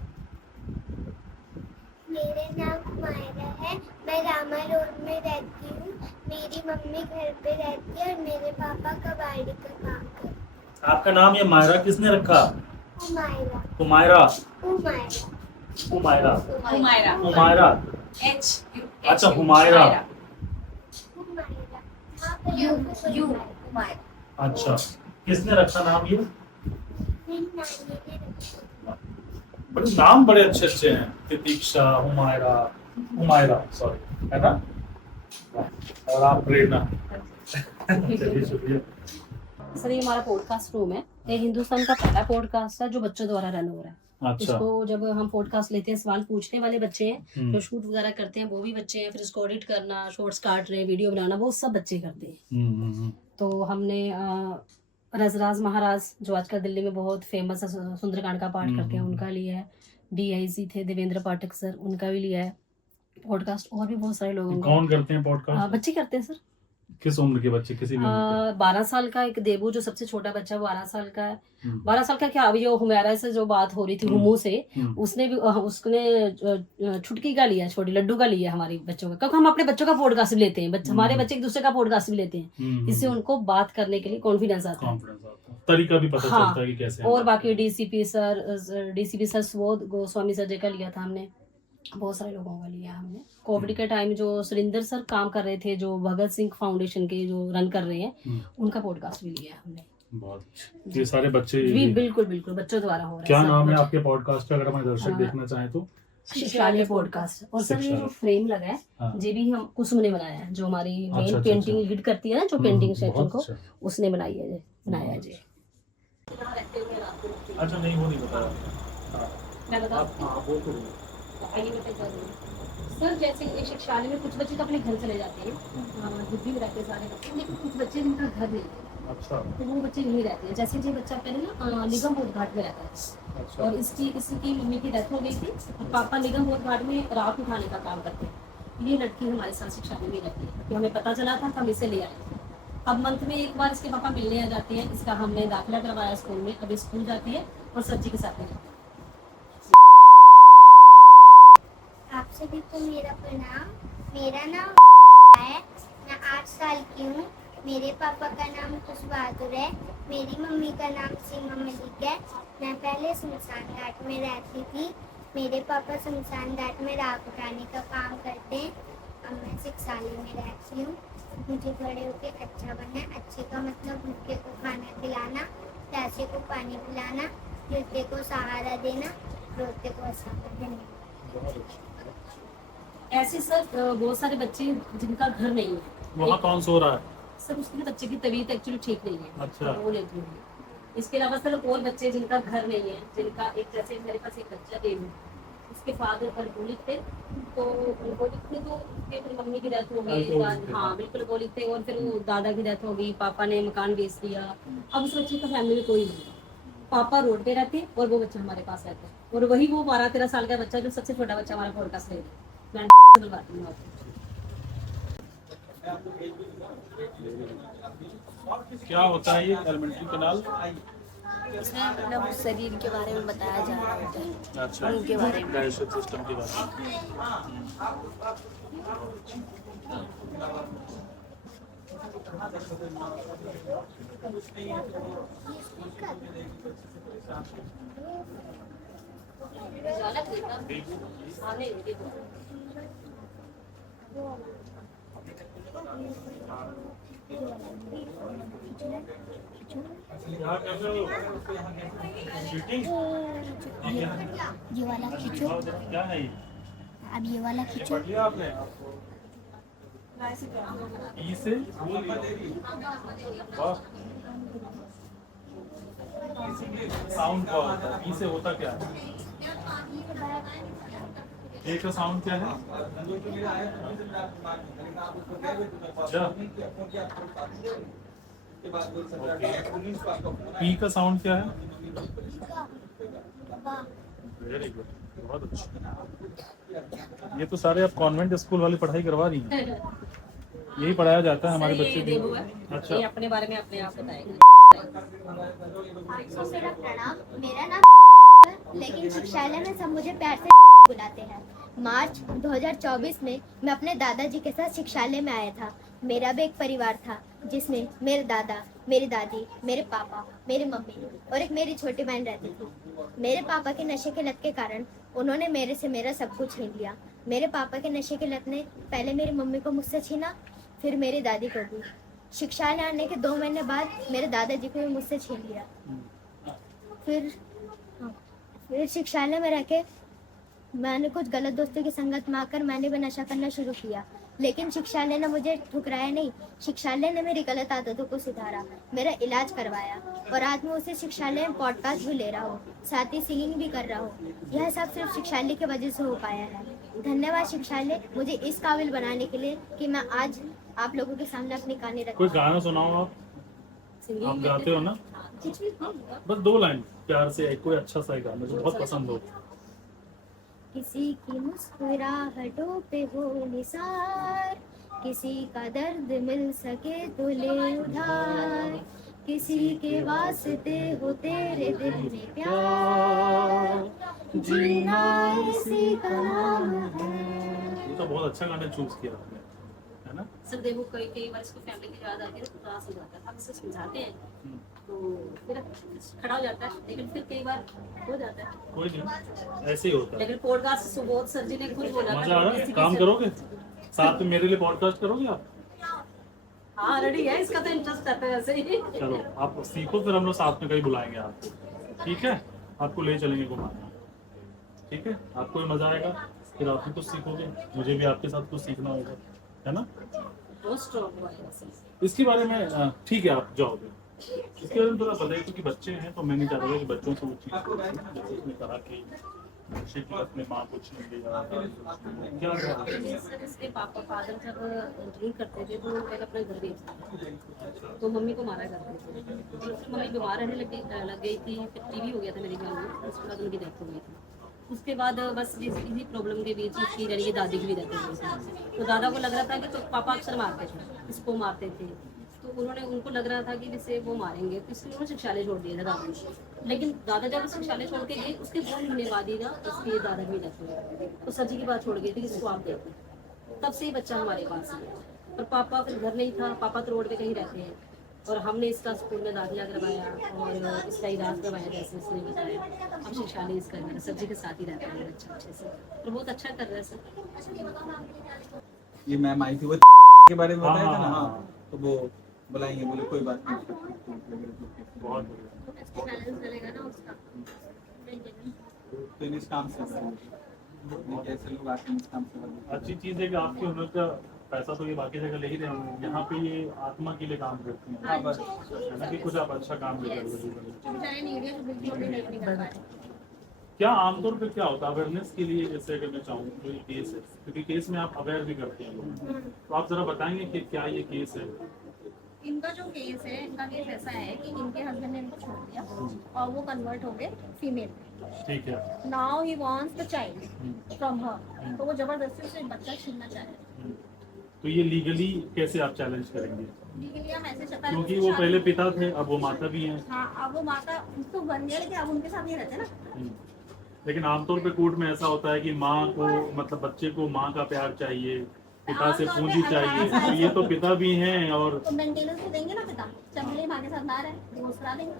मेरा नाम मायरा है। मैं रामा रोड में रहती हूँ। मेरी मम्मी घर पे रहती है और मेरे पापा कबाड़ी का काम करते हैं। आपका नाम ये मायरा किसने रखा? हुमायरा। हुमायरा। हुमायरा। हुमायरा। हुमायरा। हुमायरा। अच्छा हुमायरा। हुमायरा। अच्छा, किसने रखा नाम ये? मेरी नानी ने रखा। बड़े नाम बड़े अच्छे अच्छे हैं, तितीक्षा, हुमायरा, हुमायरा सॉरी, है ना? और आप प्रेरणा। चलिए शुक्रिया। सर ये हमारा पॉडकास्ट रूम है। ये हिंदुस्तान का पहला पॉडकास्ट है जो बच्चों द्वारा रन हो रहा है। अच्छा। इसको जब हम पॉडकास्ट लेते हैं, सवाल पूछने वाले बच्चे हैं, जो शूट वगैरह करते हैं वो भी बच्चे हैं, फिर इसको एडिट करना, शॉर्ट्स काट रहे, वीडियो बनाना, वो सब बच्चे करते हैं। तो हमने रजराज महाराज जो आजकल दिल्ली में बहुत फेमस है, सुंदरकांड का पाठ करते हैं, उनका लिया है। DIC थे देवेंद्र पाठक सर, उनका भी लिया है पॉडकास्ट। और भी बहुत सारे लोगों का। कौन करते हैं पॉडकास्ट? बच्चे करते हैं सर। किस उम्र के बच्चे? किसी भी उम्र 12 साल का एक देबू जो सबसे छोटा बच्चा 12 साल का है। 12 साल का क्या, अभी जो हुमायरा से जो बात हो रही थी हुमू से, उसने भी उसने छुटकी का लिया, छोटी लड्डू का लिया हमारे बच्चों का, क्योंकि हम अपने बच्चों का पॉडकास्ट भी लेते हैं, हमारे बच्चे एक दूसरे का पॉडकास्ट भी लेते हैं। इससे उनको बात करने के लिए कॉन्फिडेंस आता है, तरीका भी पता चलता है कि कैसे। और बाकी DCP sir Subodh Goswami sir ji का लिया था हमने, बहुत सारे लोगों का लिया हमने। कोविड के टाइम जो सुरेंद्र सर काम कर रहे थे, जो भगत सिंह फाउंडेशन के जो रन कर रहे हैं, उनका पॉडकास्ट भी लिया हमने। बहुत ये सारे बच्चे बिल्कुल बच्चों द्वारा हो रहा है। क्या नाम है आपके पॉडकास्ट का, अगर हमारे दर्शक देखना चाहें तो? शिक्षालय पॉडकास्ट। और सर ये जो फ्रेम लगा है हाँ। ये भी हम कुसुम ने बनाया है, जो हमारी अच्छा, मेन अच्छा, पेंटिंग अच्छा। लीड करती है ना, जो पेंटिंग सेक्शन बहुत को, अच्छा। उसने बनाई है ये, बनाया है जी। अच्छा नहीं वो नहीं बताया। मैं बताऊं? हाँ वो तो आइए मैं बता रही हूँ। सर जैसे ये शिक्षालय में कुछ बच्चे तो अपने घर चले जाते हैं, दिल्ली में रहते हैं सारे बच्चे, लेकिन कुछ बच्चे जिनका घर नहीं है अच्छा तो वो बच्चे नहीं रहते हैं। जैसे ये बच्चा पहले ना निगम बोध घाट में रहता है, अच्छा और इसकी मम्मी की डेथ हो गई थी, और पापा निगम बोध घाट में राख उठाने का काम करते हैं। ये लड़की हमारे साथ शिक्षालय में रहती है, तो हमें पता चला था तो हम इसे ले आए। अब मंथ में एक बार इसके पापा मिलने आ जाते हैं, इसका हमने दाखिला करवाया स्कूल में, अभी स्कूल जाती है और सर जी के साथ में। आप सभी को मेरा प्रणाम। मेरा नाम है, मैं 8 साल की हूँ। मेरे पापा का नाम खुश बहादुर है, मेरी मम्मी का नाम सीमा मलिक है। मैं पहले शमशान घाट में रहती थी। मेरे पापा शमशान घाट में राख उठाने का काम करते हैं। अब मैं शिक्षालय में रहती हूँ। मुझे बड़े होकर अच्छा बनना है। अच्छे का मतलब भूखे को खाना खिलाना, प्यासे को पानी पिलाना, गिरते को सहारा देना, रोते को हंसाना देना। ऐसे सर बहुत सारे बच्चे जिनका घर नहीं है। वहाँ कौन सो रहा है? सर उसके बच्चे की तबीयत एक्चुअली ठीक नहीं है, अच्छा। तो वो लेती हूँ। इसके अलावा सर और बच्चे जिनका घर नहीं है, जिनका एक, जैसे मेरे पास एक बच्चा देव है, उसके फादर अल्कोहलिक थे, तो अल्कोहलिक थे तो उसके फिर मम्मी की डेथ हो गई। अल्कोहलिक थे। हाँ बिल्कुल अल्कोहलिक थे, और फिर वो दादा की डेथ हो गई, पापा ने मकान बेच दिया। अब उस बच्चे का फैमिली में कोई नहीं है। पापा रोड पे रहते हैं और वो बच्चा हमारे पास रहता है, और वही वो 12-13 साल का बच्चा जो सबसे छोटा बच्चा हमारा पॉडकास्ट ले मैं बुलवाती हूँ आपको। क्या होता है ये एलिमेंट्री कैनाल? इसमें मतलब शरीर के बारे में बताया जा रहा होता है, अच्छा उनके बारे में। डाइजेस्टिव सिस्टम के बारे में। यहाँ कर रहे हो शूटिंग? ये वाला खींचो, क्या है ये? अब ये वाला खींचो। पढ़ लिया आपने? ई से वाह। साउंड क्या होता है? ई से होता क्या है? ए का साउंड क्या है? अच्छा। पी का साउंड क्या है? वेरी गुड, बहुत अच्छा। ये तो सारे आप कॉन्वेंट स्कूल वाली पढ़ाई करवा रही हैं। यही पढ़ाया जाता है हमारे सर, ये बच्चे देवू है, भी। अच्छा ये अपने बारे में अपने आप बताएंगे। आपको मेरा प्रणाम। मेरा नाम है, लेकिन शिक्षालय में सब मुझे प्यार से बुलाते हैं। मार्च 2024 में मैं अपने दादाजी के साथ शिक्षालय में आया था। मेरा भी एक परिवार था जिसमें मेरे दादा, मेरी दादी, मेरे पापा, मेरी मम्मी और एक मेरी छोटी बहन रहती थी। मेरे पापा के नशे के लत के कारण उन्होंने मेरे से मेरा सब कुछ छीन लिया। मेरे पापा के नशे के लत ने पहले मेरी मम्मी को मुझसे छीना, फिर मेरी दादी को भी। शिक्षालय आने के 2 महीने बाद मेरे दादाजी को भी मुझसे छीन लिया। फिर शिक्षालय में रह के मैंने कुछ गलत दोस्तों की संगत में आकर मैंने भी नशा करना शुरू किया, लेकिन शिक्षालय ने मुझे ठुकराया नहीं। शिक्षालय ने मेरी गलत आदतों को सुधारा, मेरा इलाज करवाया, और आज मैं उसी शिक्षालय में पॉडकास्ट भी ले रहा हूँ, साथ ही सिंगिंग भी कर रहा हूँ। यह सब सिर्फ शिक्षालय की वजह से हो पाया है। धन्यवाद शिक्षालय, मुझे इस काबिल बनाने के लिए कि मैं आज आप लोगों के सामने अपनी कहानी रख। कोई गाना सुनाओ आप। आप गाते हो ना? बस 2 लाइन प्यार से, कोई अच्छा सा गाना जो बहुत पसंद हो। किसी की मुस्कुराहटों पे हो निसार, किसी का दर्द मिल सके तो ले उधार, किसी के वास्ते हो तेरे दिल में प्यार, जीना इसी का नाम है। ये तो बहुत अच्छा गाना चूज किया आपने, है ना? सर देखो कई बार इसको फैमिली की याद आती है तो उदास हो जाता है, हम इसे समझाते हैं तो फिर खड़ा हो जाता है, लेकिन फिर कई बार हो जाता है। कोई नहीं, ऐसे ही होता है। लेकिन पॉडकास्ट सुबोध सर जी ने खुद बोला था मजा आ रहा है? किसी काम से- करोगे साथ में मेरे लिए पॉडकास्ट करोगे आप? हाँ रेडी है, इसका तो इंटरेस्ट आता है वैसे ही। चलो आप सीखो, फिर हम लोग साथ में कहीं बुलाएंगे आपको, ठीक है? आपको ले चलेंगे घुमाने। ठीक है, आपको भी मजा आएगा, फिर आप भी कुछ सीखोगे, मुझे भी आपके साथ कुछ सीखना होगा, है ना। बहुत स्ट्रॉन्ग हुआ है वैसे। इसके बारे में ठीक है आप जाओगे, इसके बारे में थोड़ा बताइए, क्योंकि बच्चे हैं तो मैं नहीं चाहता था कि बच्चों से वो चीज़, जैसे उसने कहा कि बच्चे की अपने माँ को छीन लेगा, क्या सर इसके पापा फादर जब ड्रिंक करते थे तो वो पहले अपना घर बेचते थे, तो मम्मी को मारा करते थे, और फिर मम्मी बीमार रहने लग गई थी, फिर टीबी हो गया था मेरे घर में, उसके बाद उनकी डेथ हो गई थी। उसके बाद बस इसी प्रॉब्लम के बीच उसकी यानी कि दादी की भी डेथ हो गई थी। तो दादा को लग रहा था कि तो पापा अक्सर मारते थे, इसको मारते थे, तो उनको लग रहा था कि जैसे वो मारेंगे, तो इसलिए उन्होंने शिक्षालय छोड़ दिया था दादा ने। लेकिन दादा जब शिक्षालय छोड़ के गए उसके 2 महीने बाद ही ना इसकी दादा की डेथ हो गई, तो सर जी की बात छोड़ गई थी कि इसको आप देखो, तब से ही बच्चा हमारे पास है। और पापा फिर घर नहीं था, पापा तो रोड पे कहीं रहते हैं, और हमने इसका स्कूल में दाखिला करवाया और इसका इलाज करवाया, जैसे उसने बताया। अब शिक्षालय इसका है, सर जी के साथ ही रहता है बच्चा अच्छे से, और बहुत अच्छा कर रहा है सर। ये मैम आई थी वो के बारे में बताया था ना, हाँ। हाँ, तो वो बुलाएंगे, बोले कोई बात नहीं। बहुत बढ़िया। तो इस काम से कैसे लोग आते हैं इस काम से, अच्छी चीज़ है कि आपके हुनर का पैसा तो ये बाकी जगह ले ही रहे होंगे, यहाँ पे ये आत्मा के लिए काम करते हैं, हाँ बस है ना, कि कुछ आप अच्छा काम भी कर रहे हो। क्या आमतौर पे क्या होता है अवेयरनेस के लिए, जैसे अगर मैं चाहूँ जो ये केस है, क्योंकि केस में आप अवेयर भी करते हैं लोग, तो आप जरा बताएंगे कि क्या ये केस है। इनका जो केस है, इनका केस ऐसा है कि इनके हस्बैंड ने इनको छोड़ दिया और वो कन्वर्ट हो गए फीमेल। ठीक है। Now he wants the child from her, तो वो जबरदस्ती से बच्चा छीनना चाह रहे हैं। तो ये लीगली कैसे आप चैलेंज करेंगे, लीगली हम ऐसे क्योंकि वो पहले पिता थे, अब वो माता भी हैं। हाँ, अब वो माता तो बन गया, लेकिन अब उनके साथ नहीं रहते ना। लेकिन आमतौर पे कोर्ट में ऐसा होता है कि माँ को, मतलब बच्चे को माँ का प्यार चाहिए, पिता से पूंजी चाहिए, तो ये तो पिता भी हैं और तो मेंटेनेंस तो देंगे ना पिता, चमड़े माँ के साथ ना रहे, डिवोर्स करा देंगे,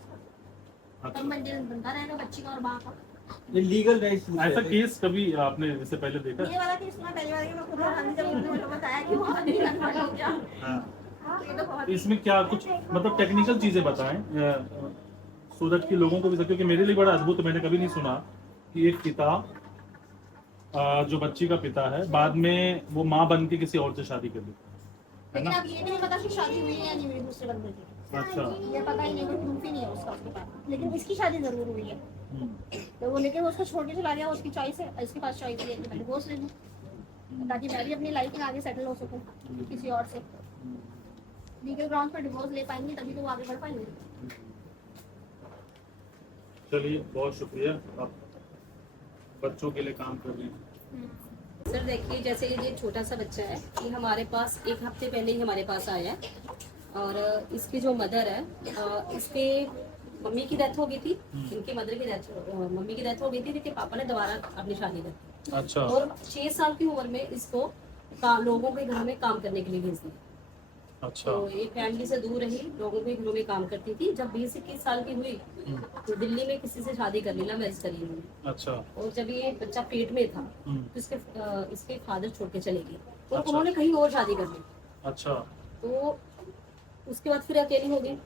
तब मेंटेनेंस बनता रहेगा बच्ची का और माँ का। ये लीगल राइट्स। ऐसा केस कभी आपने इससे पहले देखा? ये वाला केस मैं पहली बार मैं खुद हैरान जब उन्होंने बताया कि वो आदमी कन्वर्ट हो गया। हाँ। तो ये तो बहुत इसमें क्या कुछ मतलब टेक्निकल चीजें बताएं, सो दैट कि लोगों को भी, क्योंकि मेरे लिए बड़ा अद्भुत, मैंने कभी नहीं सुना कि एक पिता जो बच्ची का पिता है बाद में वो माँ बन के किसी और से शादी कर ले, है लेकिन ना। अब ये भी नहीं पता कि शादी हुई है या नहीं हुई दूसरे बंदे की, अच्छा। ये पता ही नहीं, कोई प्रूफ ही नहीं है उसका उसके पास, लेकिन इसकी शादी जरूर हुई है। तो वो लेके वो उसको छोड़ के चला गया, उसकी चॉइस है, इसके पास चॉइस है कि मैं डिवोर्स ले लूं, ताकि मैं भी अपनी लाइफ में आगे सेटल हो सकूं किसी और से। लीगल ग्राउंड पर डिवोर्स ले पाएंगे तभी तो वो आगे बढ़ पाएंगे। चलिए, बहुत शुक्रिया, आप बच्चों के लिए काम कर रहे हैं। सर देखिए, जैसे ये छोटा सा बच्चा है, ये हमारे पास 1 हफ्ते पहले ही हमारे पास आया है, और इसकी जो मदर है, इसके मम्मी की डेथ हो गई थी, इनके मदर की डेथ, मम्मी की डेथ हो गई थी, लेकिन पापा ने दोबारा अपनी शादी कर दी। अच्छा। और 6 साल की उम्र में इसको लोगों के घर में काम करने के लिए भेज दिया। अच्छा। तो ये फैमिली से दूर रही, लोगों के घरों में काम करती थी। जब 20-21 साल की हुई तो दिल्ली में किसी से शादी कर ली, लव मैरिज करी इन्होंने। अच्छा। और जब ये बच्चा पेट में था तो इसके फादर छोड़ के चले गए, और अच्छा। उन्होंने कहीं और शादी कर ली। अच्छा। तो उसके बाद फिर अकेली हो गई।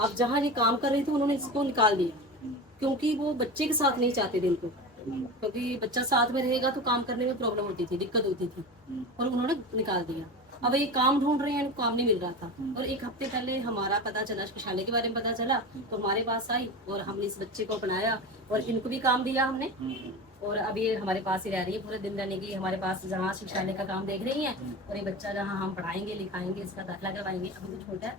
अब जहाँ ये काम कर रही थी उन्होंने इसको निकाल दिया, क्योंकि वो बच्चे के साथ नहीं चाहते थे इनको, क्योंकि बच्चा साथ में रहेगा तो काम करने में प्रॉब्लम होती थी, दिक्कत होती थी, और उन्होंने निकाल दिया। अब ये काम ढूंढ रहे हैं, इनको काम नहीं मिल रहा था। और 1 हफ्ते पहले हमारा पता चला, शिक्षालय के बारे में पता चला, तो हमारे पास आई और हमने इस बच्चे को अपनाया और इनको भी काम दिया हमने। और अब ये हमारे पास ही रह रही है, पूरे दिन रहने की हमारे पास, जहाँ शिक्षालय का काम देख रही है, और ये बच्चा जहाँ हम पढ़ाएंगे लिखाएंगे, इसका दाखिला करवाएंगे। अभी तो छोटा है,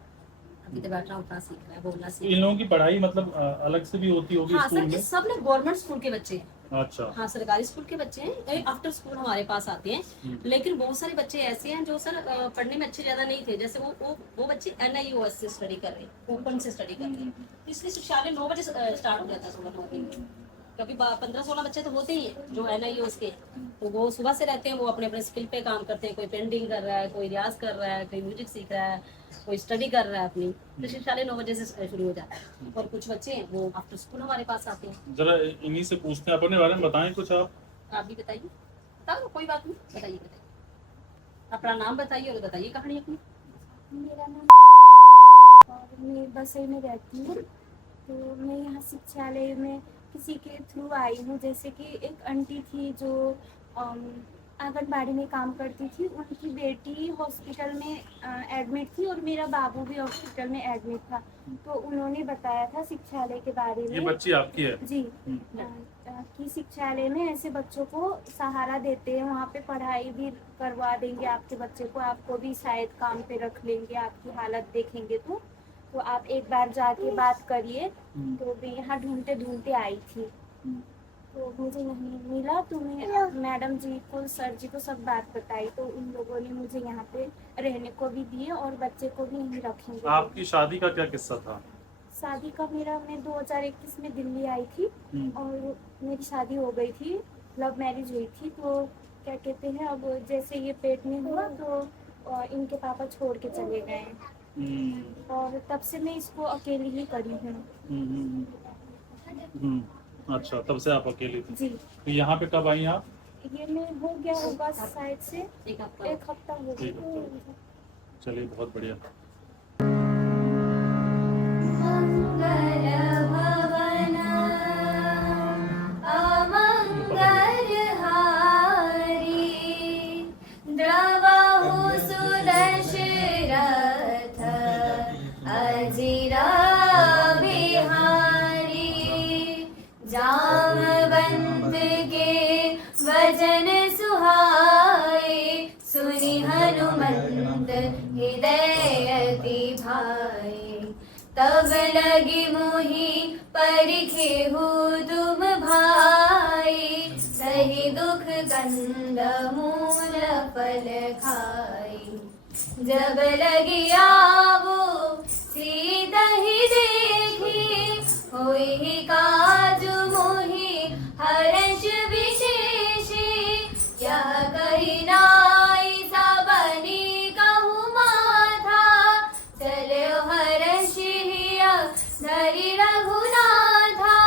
अभी तो बैठ रहा उठना सीख रहा है, बोलना सीख इन लोगों की पढ़ाई मतलब अलग से भी होती होगी हाँ स्कूल सर, में? सब लोग गवर्नमेंट स्कूल के बच्चे हैं। अच्छा। हाँ, सरकारी स्कूल के बच्चे हैं, आफ्टर स्कूल हमारे पास आते हैं। लेकिन बहुत सारे बच्चे ऐसे हैं जो सर पढ़ने में अच्छे ज्यादा नहीं थे, जैसे वो बच्चे NIOS से स्टडी कर रहे हैं, ओपन से स्टडी कर रहे हैं। इसलिए शिक्षालय 9 बजे स्टार्ट हो जाता है, सुबह 9 बजे, क्योंकि 15-16 बच्चे तो होते ही हैं जो NIOS के, तो वो सुबह से रहते हैं, वो अपने अपने स्किल पे काम करते हैं। कोई पेंटिंग कर रहा है, कोई रियाज कर रहा है, कोई म्यूजिक सीख रहा है, कोई स्टडी कर रहा है अपनी। तो शिक्षालय 9 बजे से शुरू हो जाता है, और कुछ बच्चे हैं वो आफ्टर स्कूल हमारे पास आते हैं। जरा इन्हीं से पूछते हैं, अपने बारे में बताएं कुछ आप। आप भी बताइए। बताओ, कोई बात नहीं, बताइए अपना नाम बताइए और बताइए कहानी अपनी। मेरा नाम और मैं बसई में रहती हूँ। तो मैं यहाँ शिक्षालय में किसी के थ्रू आई हूँ। जैसे कि एक आंटी थी जो आंगनबाड़ी में काम करती थी, उनकी बेटी हॉस्पिटल में एडमिट थी और मेरा बाबू भी हॉस्पिटल में एडमिट था, तो उन्होंने बताया था शिक्षालय के बारे में। ये बच्ची आपकी है? जी, कि शिक्षालय में ऐसे बच्चों को सहारा देते हैं, वहाँ पे पढ़ाई भी करवा देंगे आपके बच्चे को, आपको भी शायद काम पे रख लेंगे, आपकी हालत देखेंगे तो आप एक बार जाके बात करिए। तो मैं यहाँ ढूंढते ढूंढते आई थी, तो मुझे नहीं मिला, तो मैं मैडम जी को, सर जी को सब बात बताई, तो उन लोगों ने मुझे यहाँ पे रहने को भी दिए और बच्चे को भी यहीं रखेंगे। आपकी शादी का क्या किस्सा था? शादी का मैं 2021 में दिल्ली आई थी और मेरी शादी हो गई थी, लव मैरिज हुई थी। तो क्या कहते हैं, अब जैसे ये पेट में हुआ तो इनके पापा छोड़ के चले गए और तब से मैं इसको अकेली ही करी हूँ। अच्छा, तब से आप अकेली थी? जी। तो यहाँ पे कब आई आप? ये मैं हो गया होगा शायद से एक हफ्ता हो गया। चलिए, बहुत बढ़िया। वजन सुहाए सुनि हनुमंत हृदय अति भाए। तब लगी मोहि परिखे हो तुम भाई, सही दुख कंद मूल फल खाई। जब लगी आवो सीता ही देखी, होई काज मोहि हर्ष विशेषी। क्या कही नाई सबनी कहूँ माथा, चलो हर्षिया धरि रघुनाथा।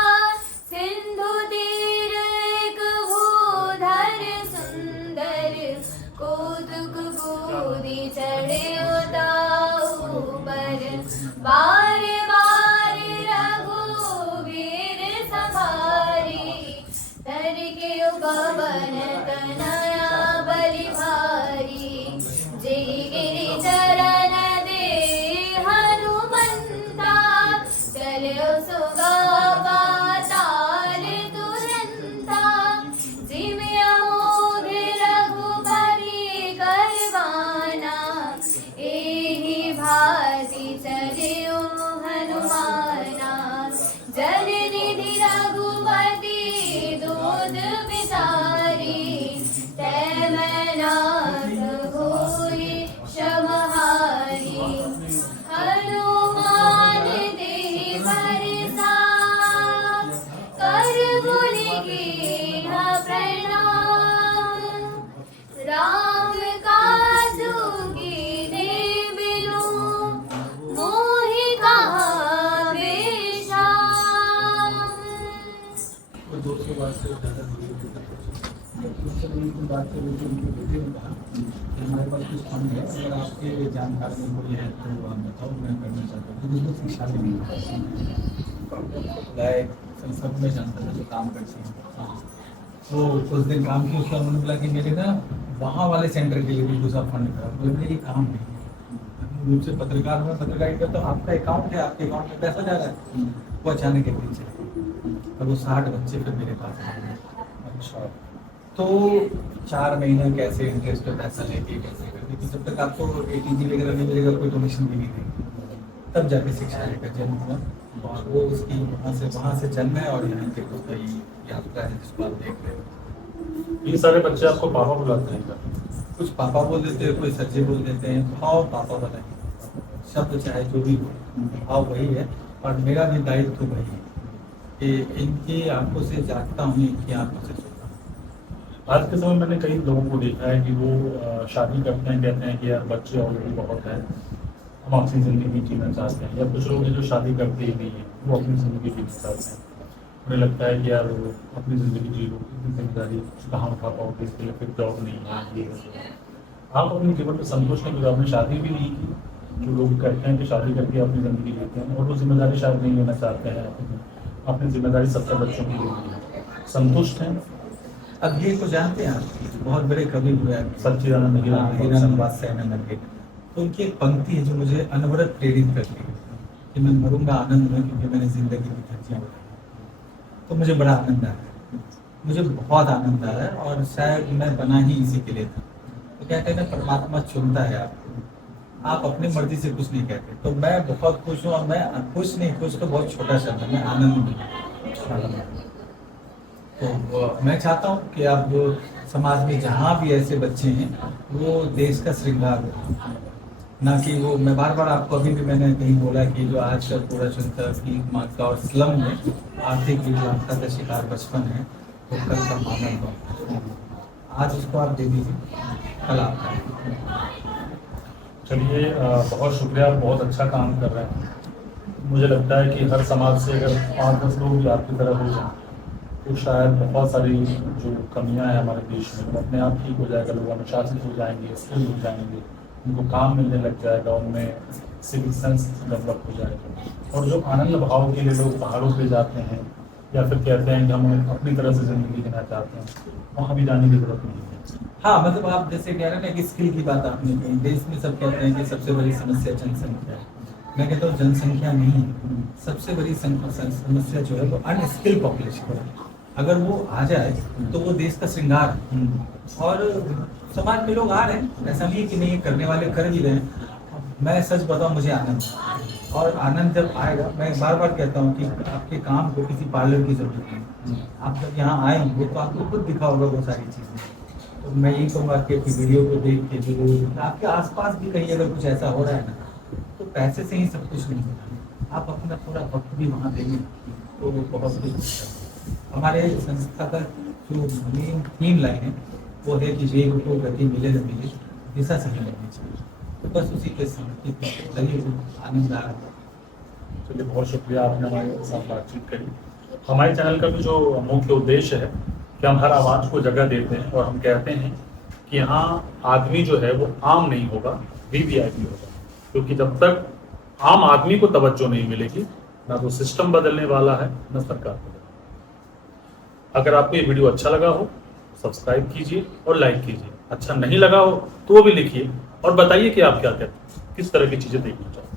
सिंधु तीर एक भूधर सुंदर, कौतुक कूदी चढ़े उताऊ पर। बार बार रघुवीर सवारी, तर के पवन तनया बलि भारी। जय गिरि चरण दे हनुमंता, चलो सुगा पाताल तुरंता। जिमि अमोघ रघुपति करवाना, एहि भांति चलियो हनुमाना। जननिधि रघुपति दूध बिचारी, तै मैं नाथ होई समहारी। हनुमान देहि बरसा, कर मुनि कीन्हा प्रणाम। राम काजू कीन्हे बिनु, मोहि कहा विश्राम। दोस्तों बात से ज़्यादा बात करें तो उनके बेटे ने कहा कि हमारे पास कुछ फंड है, अगर आपके जानकारी में कोई है तो आप बताओ, मैं करना चाहता हूँ। तो उसको शिक्षा भी नहीं संसद में जानता था जो काम करती है। तो कुछ दिन काम किया, उसका उन्होंने बोला कि मेरे ना वहाँ वाले सेंटर के लिए भी दूसरा फंड करा। बोले ये काम नहीं रूप से पत्रकार में पत्रकारिता करता हूँ, आपका अकाउंट है, आपके अकाउंट में पैसा जा रहा है। वो अचानक के पीछे और वो 60 बच्चे फिर मेरे पास आए। अच्छा, तो 4 महीना कैसे इंटरेस्ट पे पैसा लेके कैसे करके, तो जब तक आपको ATG वगैरह नहीं मिलेगा, कोई डोनेशन भी नहीं देगी, तब जाके शिक्षालय का जन्म हुआ। और वो उसकी वहाँ से जन्म है और यहाँ के उसका यात्रा है जिसको आप देख रहे हो। ये सारे बच्चे आपको पापा बुलाते हैं क्या? कुछ पापा बोल देते हैं, कोई सच्चे बोल देते हैं। भाव पापा बताएंगे, शब्द चाहे जो भी हो, भाव वही है। और मेरा भी दायित्व वही है कि इनकी आंखों से जागता हूँ, इनकी आंखों से सोता हूँ। आज के समय मैंने कई लोगों को देखा है कि वो शादी करते हैं, कहते हैं कि यार बच्चे ऑलरेडी बहुत हैं, हम अपनी ज़िंदगी जीना चाहते हैं। या कुछ लोग हैं जो शादी करते ही नहीं हैं, वो अपनी ज़िंदगी जीना चाहते हैं। उन्हें लगता है कि यार वो अपनी ज़िंदगी जी लो, इतनी जिम्मेदारी कहाँ उठा पाओगे, इसके लिए फिर जॉब नहीं है, ये है। आप अपने जीवन में संतुष्ट हैं, आपने शादी भी नहीं की। जो लोग कहते हैं कि शादी करके अपनी ज़िंदगी जीते हैं और वो जिम्मेदारी शायद नहीं लेना चाहते हैं, आपने जिम्मेदारी 70 बच्चों की ली है, संतुष्ट हैं? अब ये को जानते हैं आप, बहुत बड़े कवि हुए हैं सच्चिदानंद हीरानंद बादशाह, तो उनकी एक पंक्ति है जो मुझे अनवरत प्रेरित करती है कि मैं मरूंगा आनंद में क्योंकि मैंने जिंदगी की धज्जियां उड़ाई। तो मुझे बड़ा आनंद आया, मुझे बहुत आनंद आया और शायद मैं बना ही इसी के लिए था। तो क्या कहते हैं, परमात्मा चुनता है आपको, आप अपनी मर्जी से कुछ नहीं कहते। तो मैं बहुत खुश हूँ, और मैं खुश नहीं, खुश तो बहुत छोटा शब्द है, मैं आनंद में। तो मैं चाहता हूँ कि आप जो समाज में जहाँ भी ऐसे बच्चे हैं वो देश का श्रृंगार हो, ना कि वो, मैं बार बार आपको अभी भी मैंने कहीं बोला कि जो आज का पूरा चुनता की मार्का और स्लम में आर्थिक विकलांगता का शिकार बचपन है वो कल का मानव हो। आज उसको आप दे दीजिए, कल आपका है। चलिए, बहुत शुक्रिया, आप बहुत अच्छा काम कर रहे हैं। मुझे लगता है कि हर समाज से अगर 5-10 लोग भी आपकी तरह हो जाएं तो शायद बहुत सारी जो कमियां हैं हमारे देश में वो अपने आप ठीक हो जाएगा, लोग अनुशासित हो जाएंगे, स्किल हो जाएंगे, उनको काम मिलने लग जाएगा, उनमें सिविक सेंस डेवलप हो जाएगा। और जो आनंद भाव के लिए लोग पहाड़ों पे जाते हैं या फिर कहते हैं कि हम अपनी तरह से ज़िंदगी जीना चाहते हैं, वहाँ भी जाने की जरूरत नहीं है। हाँ, मतलब आप जैसे कह रहे हैं ना कि स्किल की बात आपने कही, देश में सब कहते हैं कि सबसे बड़ी समस्या जनसंख्या है। मैं कहता हूँ जनसंख्या नहीं है, सबसे बड़ी समस्या जो है वो अनस्किल पॉपुलेशन है। अगर वो आ जाए तो वो देश का श्रृंगार है। और समाज में लोग आ रहे हैं, ऐसा नहीं है कि नहीं, करने वाले कर भी रहे हैं। मैं सच बताऊं, मुझे आनंद, और आनंद जब आएगा, मैं बार बार कहता हूं कि आपके काम को किसी पार्लर की जरूरत नहीं। आप जब यहाँ आए होंगे तो आपको खुद दिखा होगा वो सारी चीज़ें। तो मैं यही कहूँगा कि वीडियो को देख के जो आपके आसपास भी कहीं अगर कुछ ऐसा हो रहा है ना, तो पैसे से ही सब कुछ नहीं होता, आप अपना थोड़ा वक्त भी वहाँ देंगे तो बहुत कुछ। हमारे संस्था का जो मेन थीम लाइन है वो है कि वेग को गति मिले न मिले, दिशा सही लगनी चाहिए। तो बस उसी के समर्पित लगे आनंद आ रहा है। चलिए, बहुत शुक्रिया, आपने हमारे साथ बातचीत करी। हमारे चैनल का भी जो मुख्य उद्देश्य है कि हम हर आवाज़ को जगह देते हैं और हम कहते हैं कि यहाँ आदमी जो है वो आम नहीं होगा, वीवीआईपी होगा। क्योंकि जब तक आम आदमी को तवज्जो नहीं मिलेगी, ना तो सिस्टम बदलने वाला है, न सरकार बदलने। अगर आपको ये वीडियो अच्छा लगा हो, सब्सक्राइब कीजिए और लाइक कीजिए। अच्छा नहीं लगा हो तो वो भी लिखिए और बताइए कि आप क्या कहते हैं, किस तरह की चीज़ें देखना चाहते हैं।